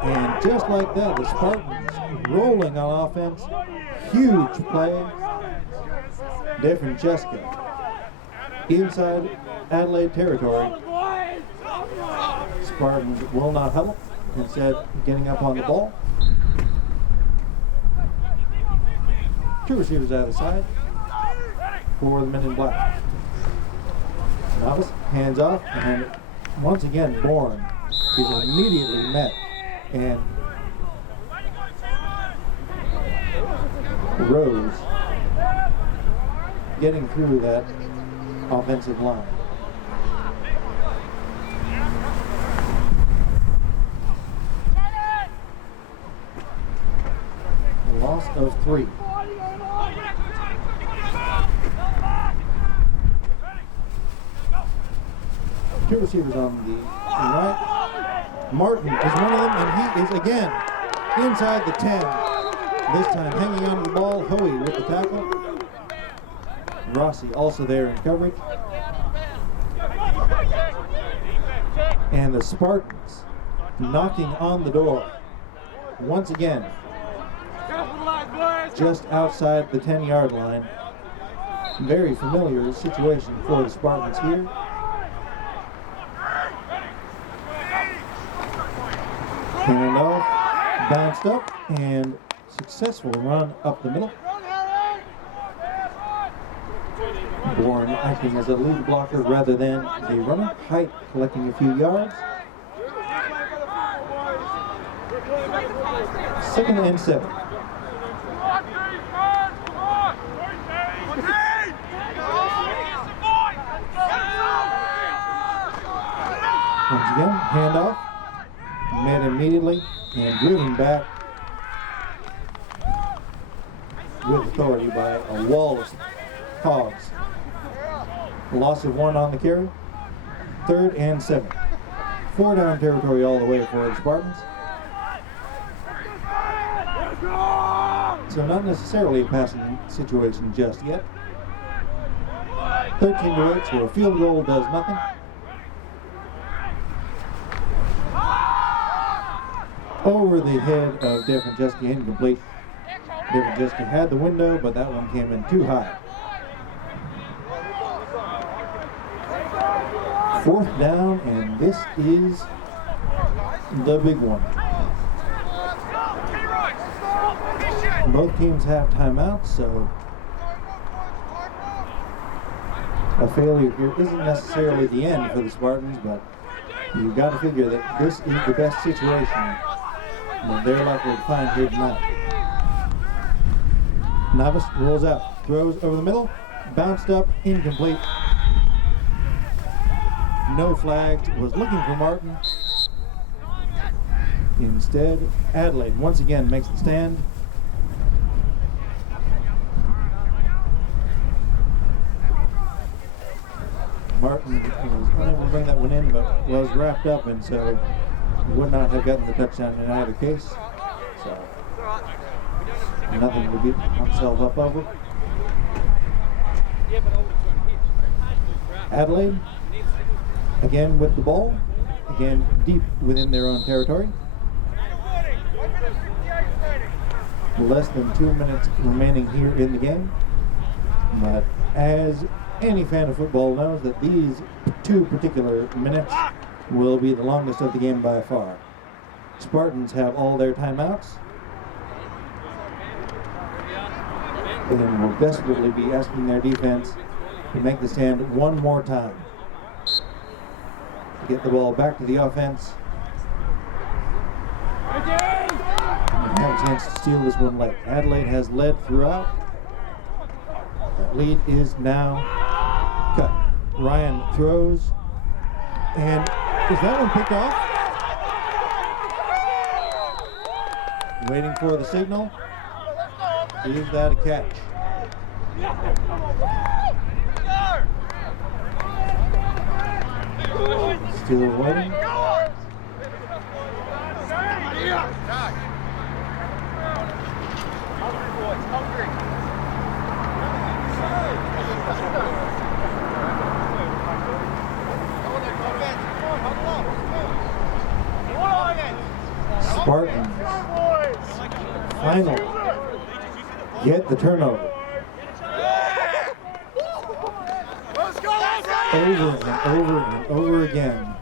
And just like that, the Spartans rolling on offense. Huge play. Different Jessica. Inside Adelaide territory. Spartans will not huddle. Instead, getting up on the ball. Two receivers out of the side for the men in black. Novice hands off, and once again, Bourne is immediately met and Rose getting through that offensive line. A loss of 3. Two receivers on the right. Martin is one of them, and he is again inside the 10. This time hanging onto the ball. Hoey with the tackle. Rossi also there in coverage. And the Spartans knocking on the door once again. Just outside the 10-yard line. Very familiar situation for the Spartans here. Hand off, bounced up, and successful run up the middle. Bourne acting as a lead blocker rather than the runner. Height collecting a few yards. 2nd and 7. Once again, handoff. Met immediately and driven back with authority by a wall of Hogs. Loss of 1 on the carry. 3rd and 7. 4 down territory all the way for the Spartans. So not necessarily a passing situation just yet. 13-8, so a field goal does nothing. Over the head of Devin Jeske, incomplete. Devin Jeske had the window, but that one came in too high. 4th down, and this is the big one. Both teams have timeouts, so a failure here isn't necessarily the end for the Spartans, but you've got to figure that this is the best situation that they're likely to find here tonight. Novice rolls out, throws over the middle, bounced up, incomplete. No flags, was looking for Martin. Instead, Adelaide once again makes the stand. Martin was unable to bring that one in, but was wrapped up, and so would not have gotten the touchdown in either case. So nothing to beat himself up over. Adelaide again with the ball, again deep within their own territory. Less than 2 minutes remaining here in the game, but as any fan of football knows, that these 2 particular minutes will be the longest of the game by far. Spartans have all their timeouts. And will desperately be asking their defense to make the stand one more time. To get the ball back to the offense. And have a chance to steal this one late. Adelaide has led throughout. That lead is now cut. Ryan throws. And is that one picked off? Waiting for the signal. Is that a catch? Still waiting. Spartans finally get the turnover. Over and over and over again.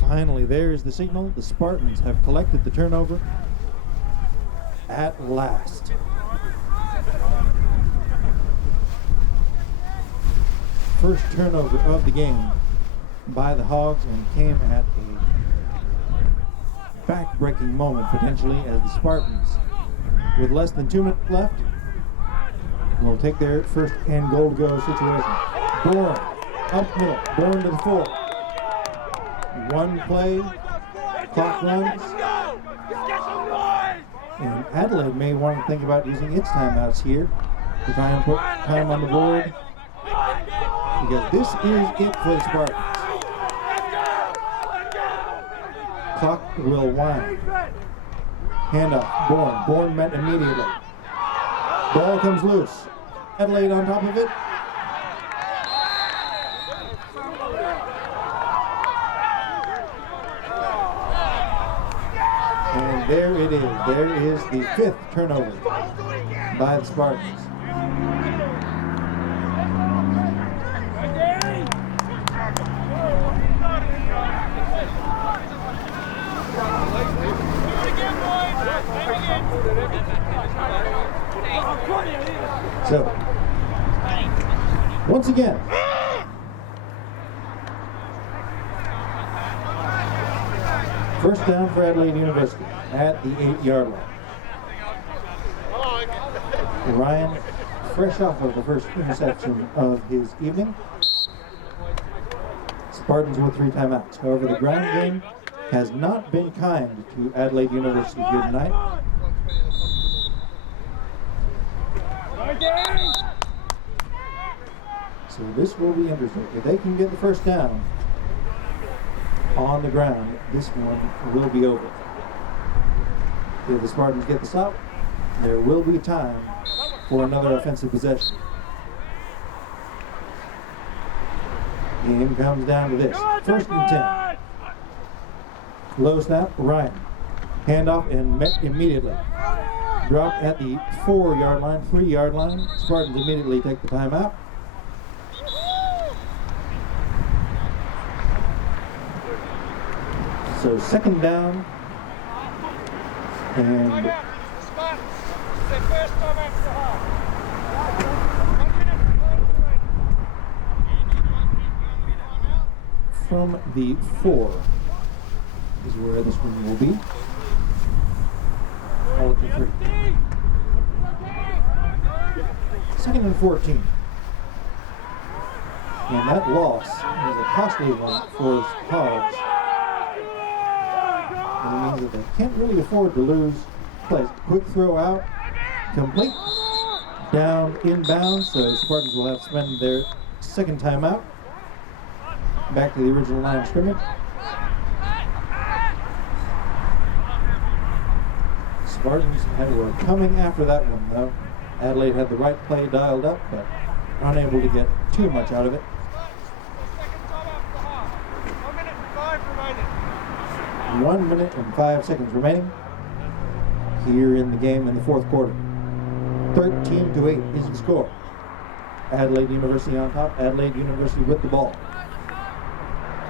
Finally, there is the signal. The Spartans have collected the turnover at last. First turnover of the game by the Hogs, and came at a back-breaking moment potentially, as the Spartans, with less than 2 minutes left, will take their first and goal to go situation. Bourne up middle, Bourne to the 4. One play, clock runs, and Adelaide may want to think about using its timeouts here to try and put time on the board, because this is it for the Spartans. Clock will wind. Handoff, Bourne. Bourne met immediately. Ball comes loose. Adelaide on top of it. And there it is. There is the 5th turnover by the Spartans. So, once again, first down for Adelaide University at the 8-yard line. Ryan, fresh off of the first interception of his evening. Spartans with 3 timeouts. However, the ground game has not been kind to Adelaide University here tonight. So this will be interesting. If they can get the first down on the ground, this one will be over. If the Spartans get the stop, there will be time for another offensive possession. Game comes down to this. First and 10. Low snap, Ryan. Handoff and met immediately. Drop at the 4-yard line, 3-yard line. Spartans immediately take the timeout. So second down. And from the 4 is where this one will be. All at the 3. Second and 14. And that loss is a costly one for the Hogs. And it means that they can't really afford to lose plays. Quick throw out, complete, down inbound, so Spartans will have to spend their second timeout. Back to the original line of scrimmage. Spartans were coming after that one, though. Adelaide had the right play dialed up, but unable to get too much out of it. 1 minute and 5 seconds remaining here in the game in the 4th quarter. 13-8 is the score. Adelaide University on top. Adelaide University with the ball.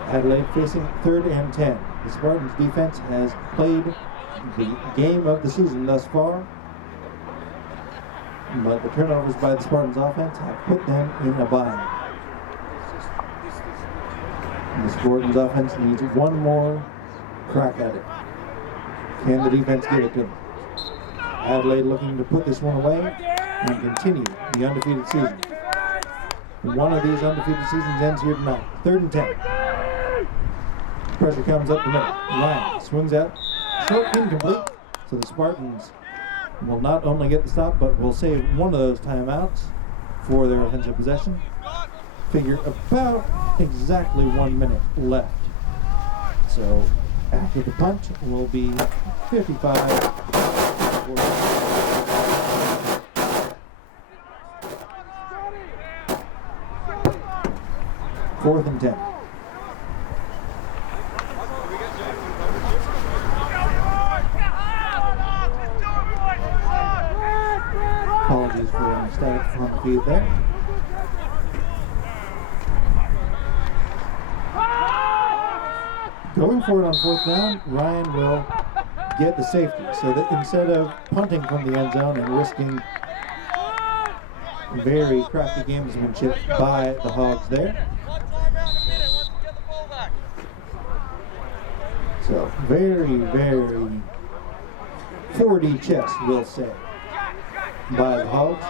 Adelaide facing 3rd and 10. The Spartans defense has played the game of the season thus far, but the turnovers by the Spartans offense have put them in a bind. The Spartans offense needs one more crack at it. Can the defense give it to them? Adelaide looking to put this one away and continue the undefeated season. One of these undefeated seasons ends here tonight. 3rd and 10. Pressure comes up the middle. Ryan swings out. Short, incomplete. So the Spartans will not only get the stop, but will save one of those timeouts for their offensive possession. Figure about exactly 1 minute left. So after the punt will be 55. 4th and 10. Apologies for any static on the feed there. Going for it on 4th down, Ryan will get the safety so that instead of punting from the end zone and risking very crafty gamesmanship by the Hogs there. So very, very 4D chess, we'll say, by the Hogs,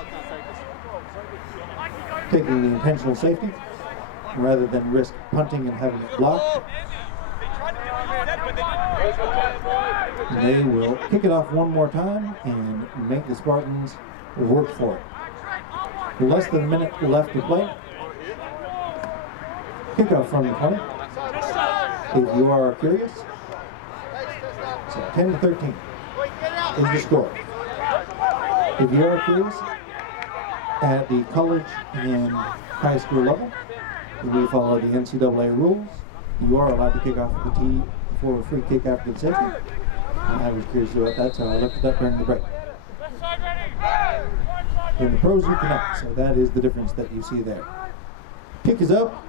taking the intentional safety rather than risk punting and having it blocked. They will kick it off one more time and make the Spartans work for it. Less than a minute left to play. Kickoff from the 20. If you are curious, so 10-13 is the score. If you are curious, at the college and high school level, we follow the NCAA rules. You are allowed to kick off the tee for a free kick after the safety. I was curious about that, so I looked it up during the break. In the pros, you cannot, so that is the difference that you see there. Kick is up.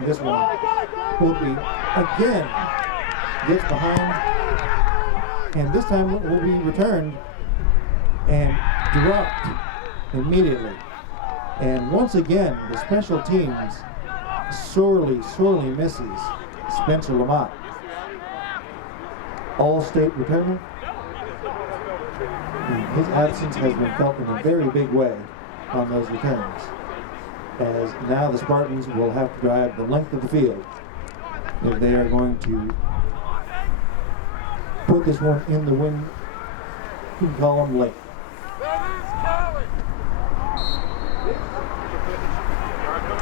This one will be, again, gets behind, and this time it will be returned and dropped immediately. And once again, the special teams sorely misses Spencer Lamott. All-state returner. His absence has been felt in a very big way on those returns, as now the Spartans will have to drive the length of the field if they are going to put this one in the win column late.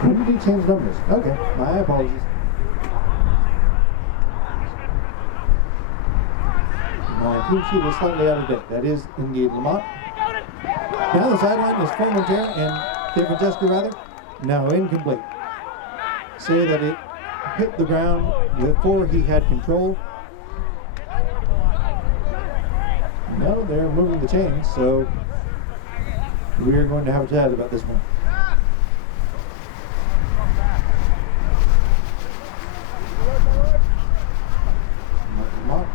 When did he change numbers? Okay, my apologies. My team sheet is slightly out of date. That is indeed Lamont. Down the sideline is Formentera and DeFrancesco rather. No, incomplete. Say that it hit the ground before he had control. No, they're moving the chains, so we're going to have a chat about this one.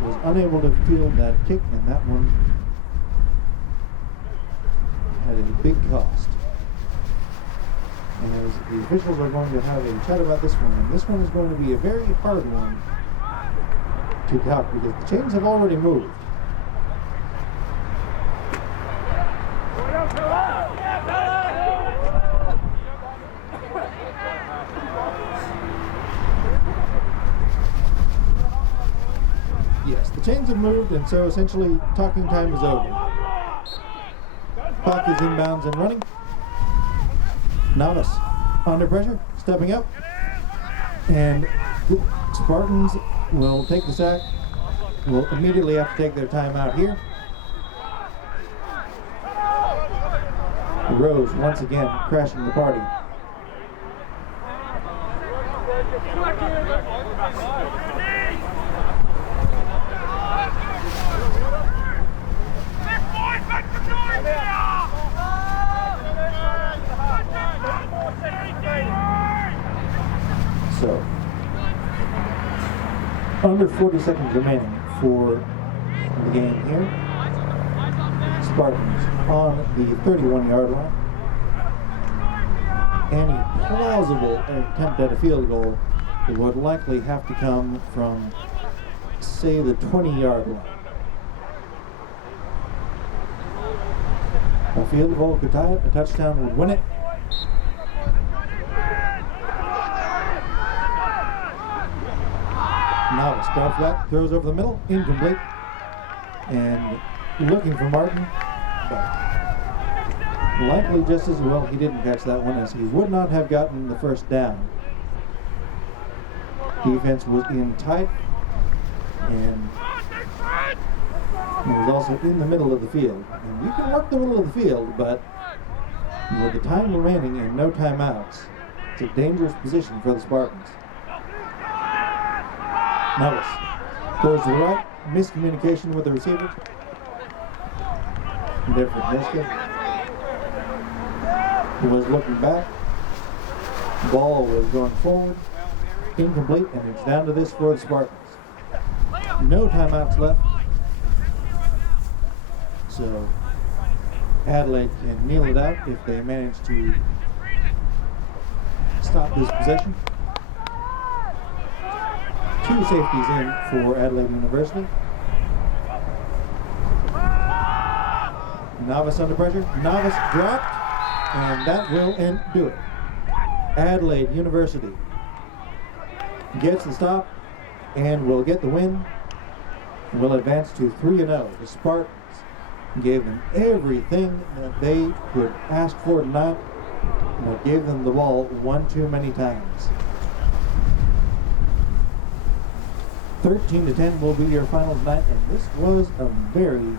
Was unable to field that kick, and that one had a big cost. And as the officials are going to have a chat about this one, and this one is going to be a very hard one to count because the chains have already moved. Yes, the chains have moved, and so essentially talking time is over. Clock is inbounds and running. Navas under pressure, stepping up, and the Spartans will take the sack. Will immediately have to take their time out here. Rose once again crashing the party. So, under 40 seconds remaining for the game here. Spartans on the 31-yard line. Any plausible attempt at a field goal would likely have to come from, say, the 20-yard line. A field goal could tie it, a touchdown would win it. Now a star flat, throws over the middle, incomplete. And looking for Martin, but likely just as well he didn't catch that one, as he would not have gotten the first down. Defense was in tight, and it was also in the middle of the field. And you can work the middle of the field, but with the time remaining and no timeouts, it's a dangerous position for the Spartans. Notice, goes to the right, miscommunication with the receiver. Different miscue. He was looking back. Ball was going forward. Incomplete, and it's down to this for the Spartans. No timeouts left. So Adelaide can kneel it out if they manage to stop this possession. 2 safeties in for Adelaide University. Novice under pressure. Novice dropped, and that will do it. Adelaide University gets the stop and will get the win. Will advance to 3-0. The Spartans gave them everything that they could ask for tonight, but gave them the ball one too many times. 13-10 will be your final tonight, and this was a very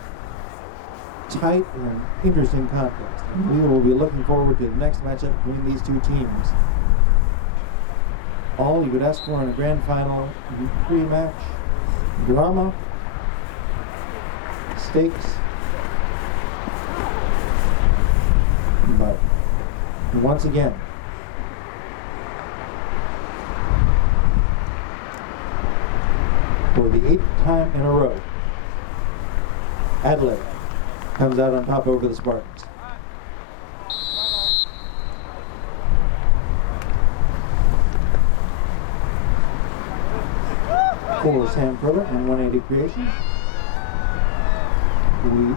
tight and interesting contest. We will be looking forward to the next matchup between these two teams. All you could ask for in a grand final pre-match: drama, stakes, but once again, for the 8th time in a row, Adelaide comes out on top over the Spartans. For Sam Prober and 180 Creations, we can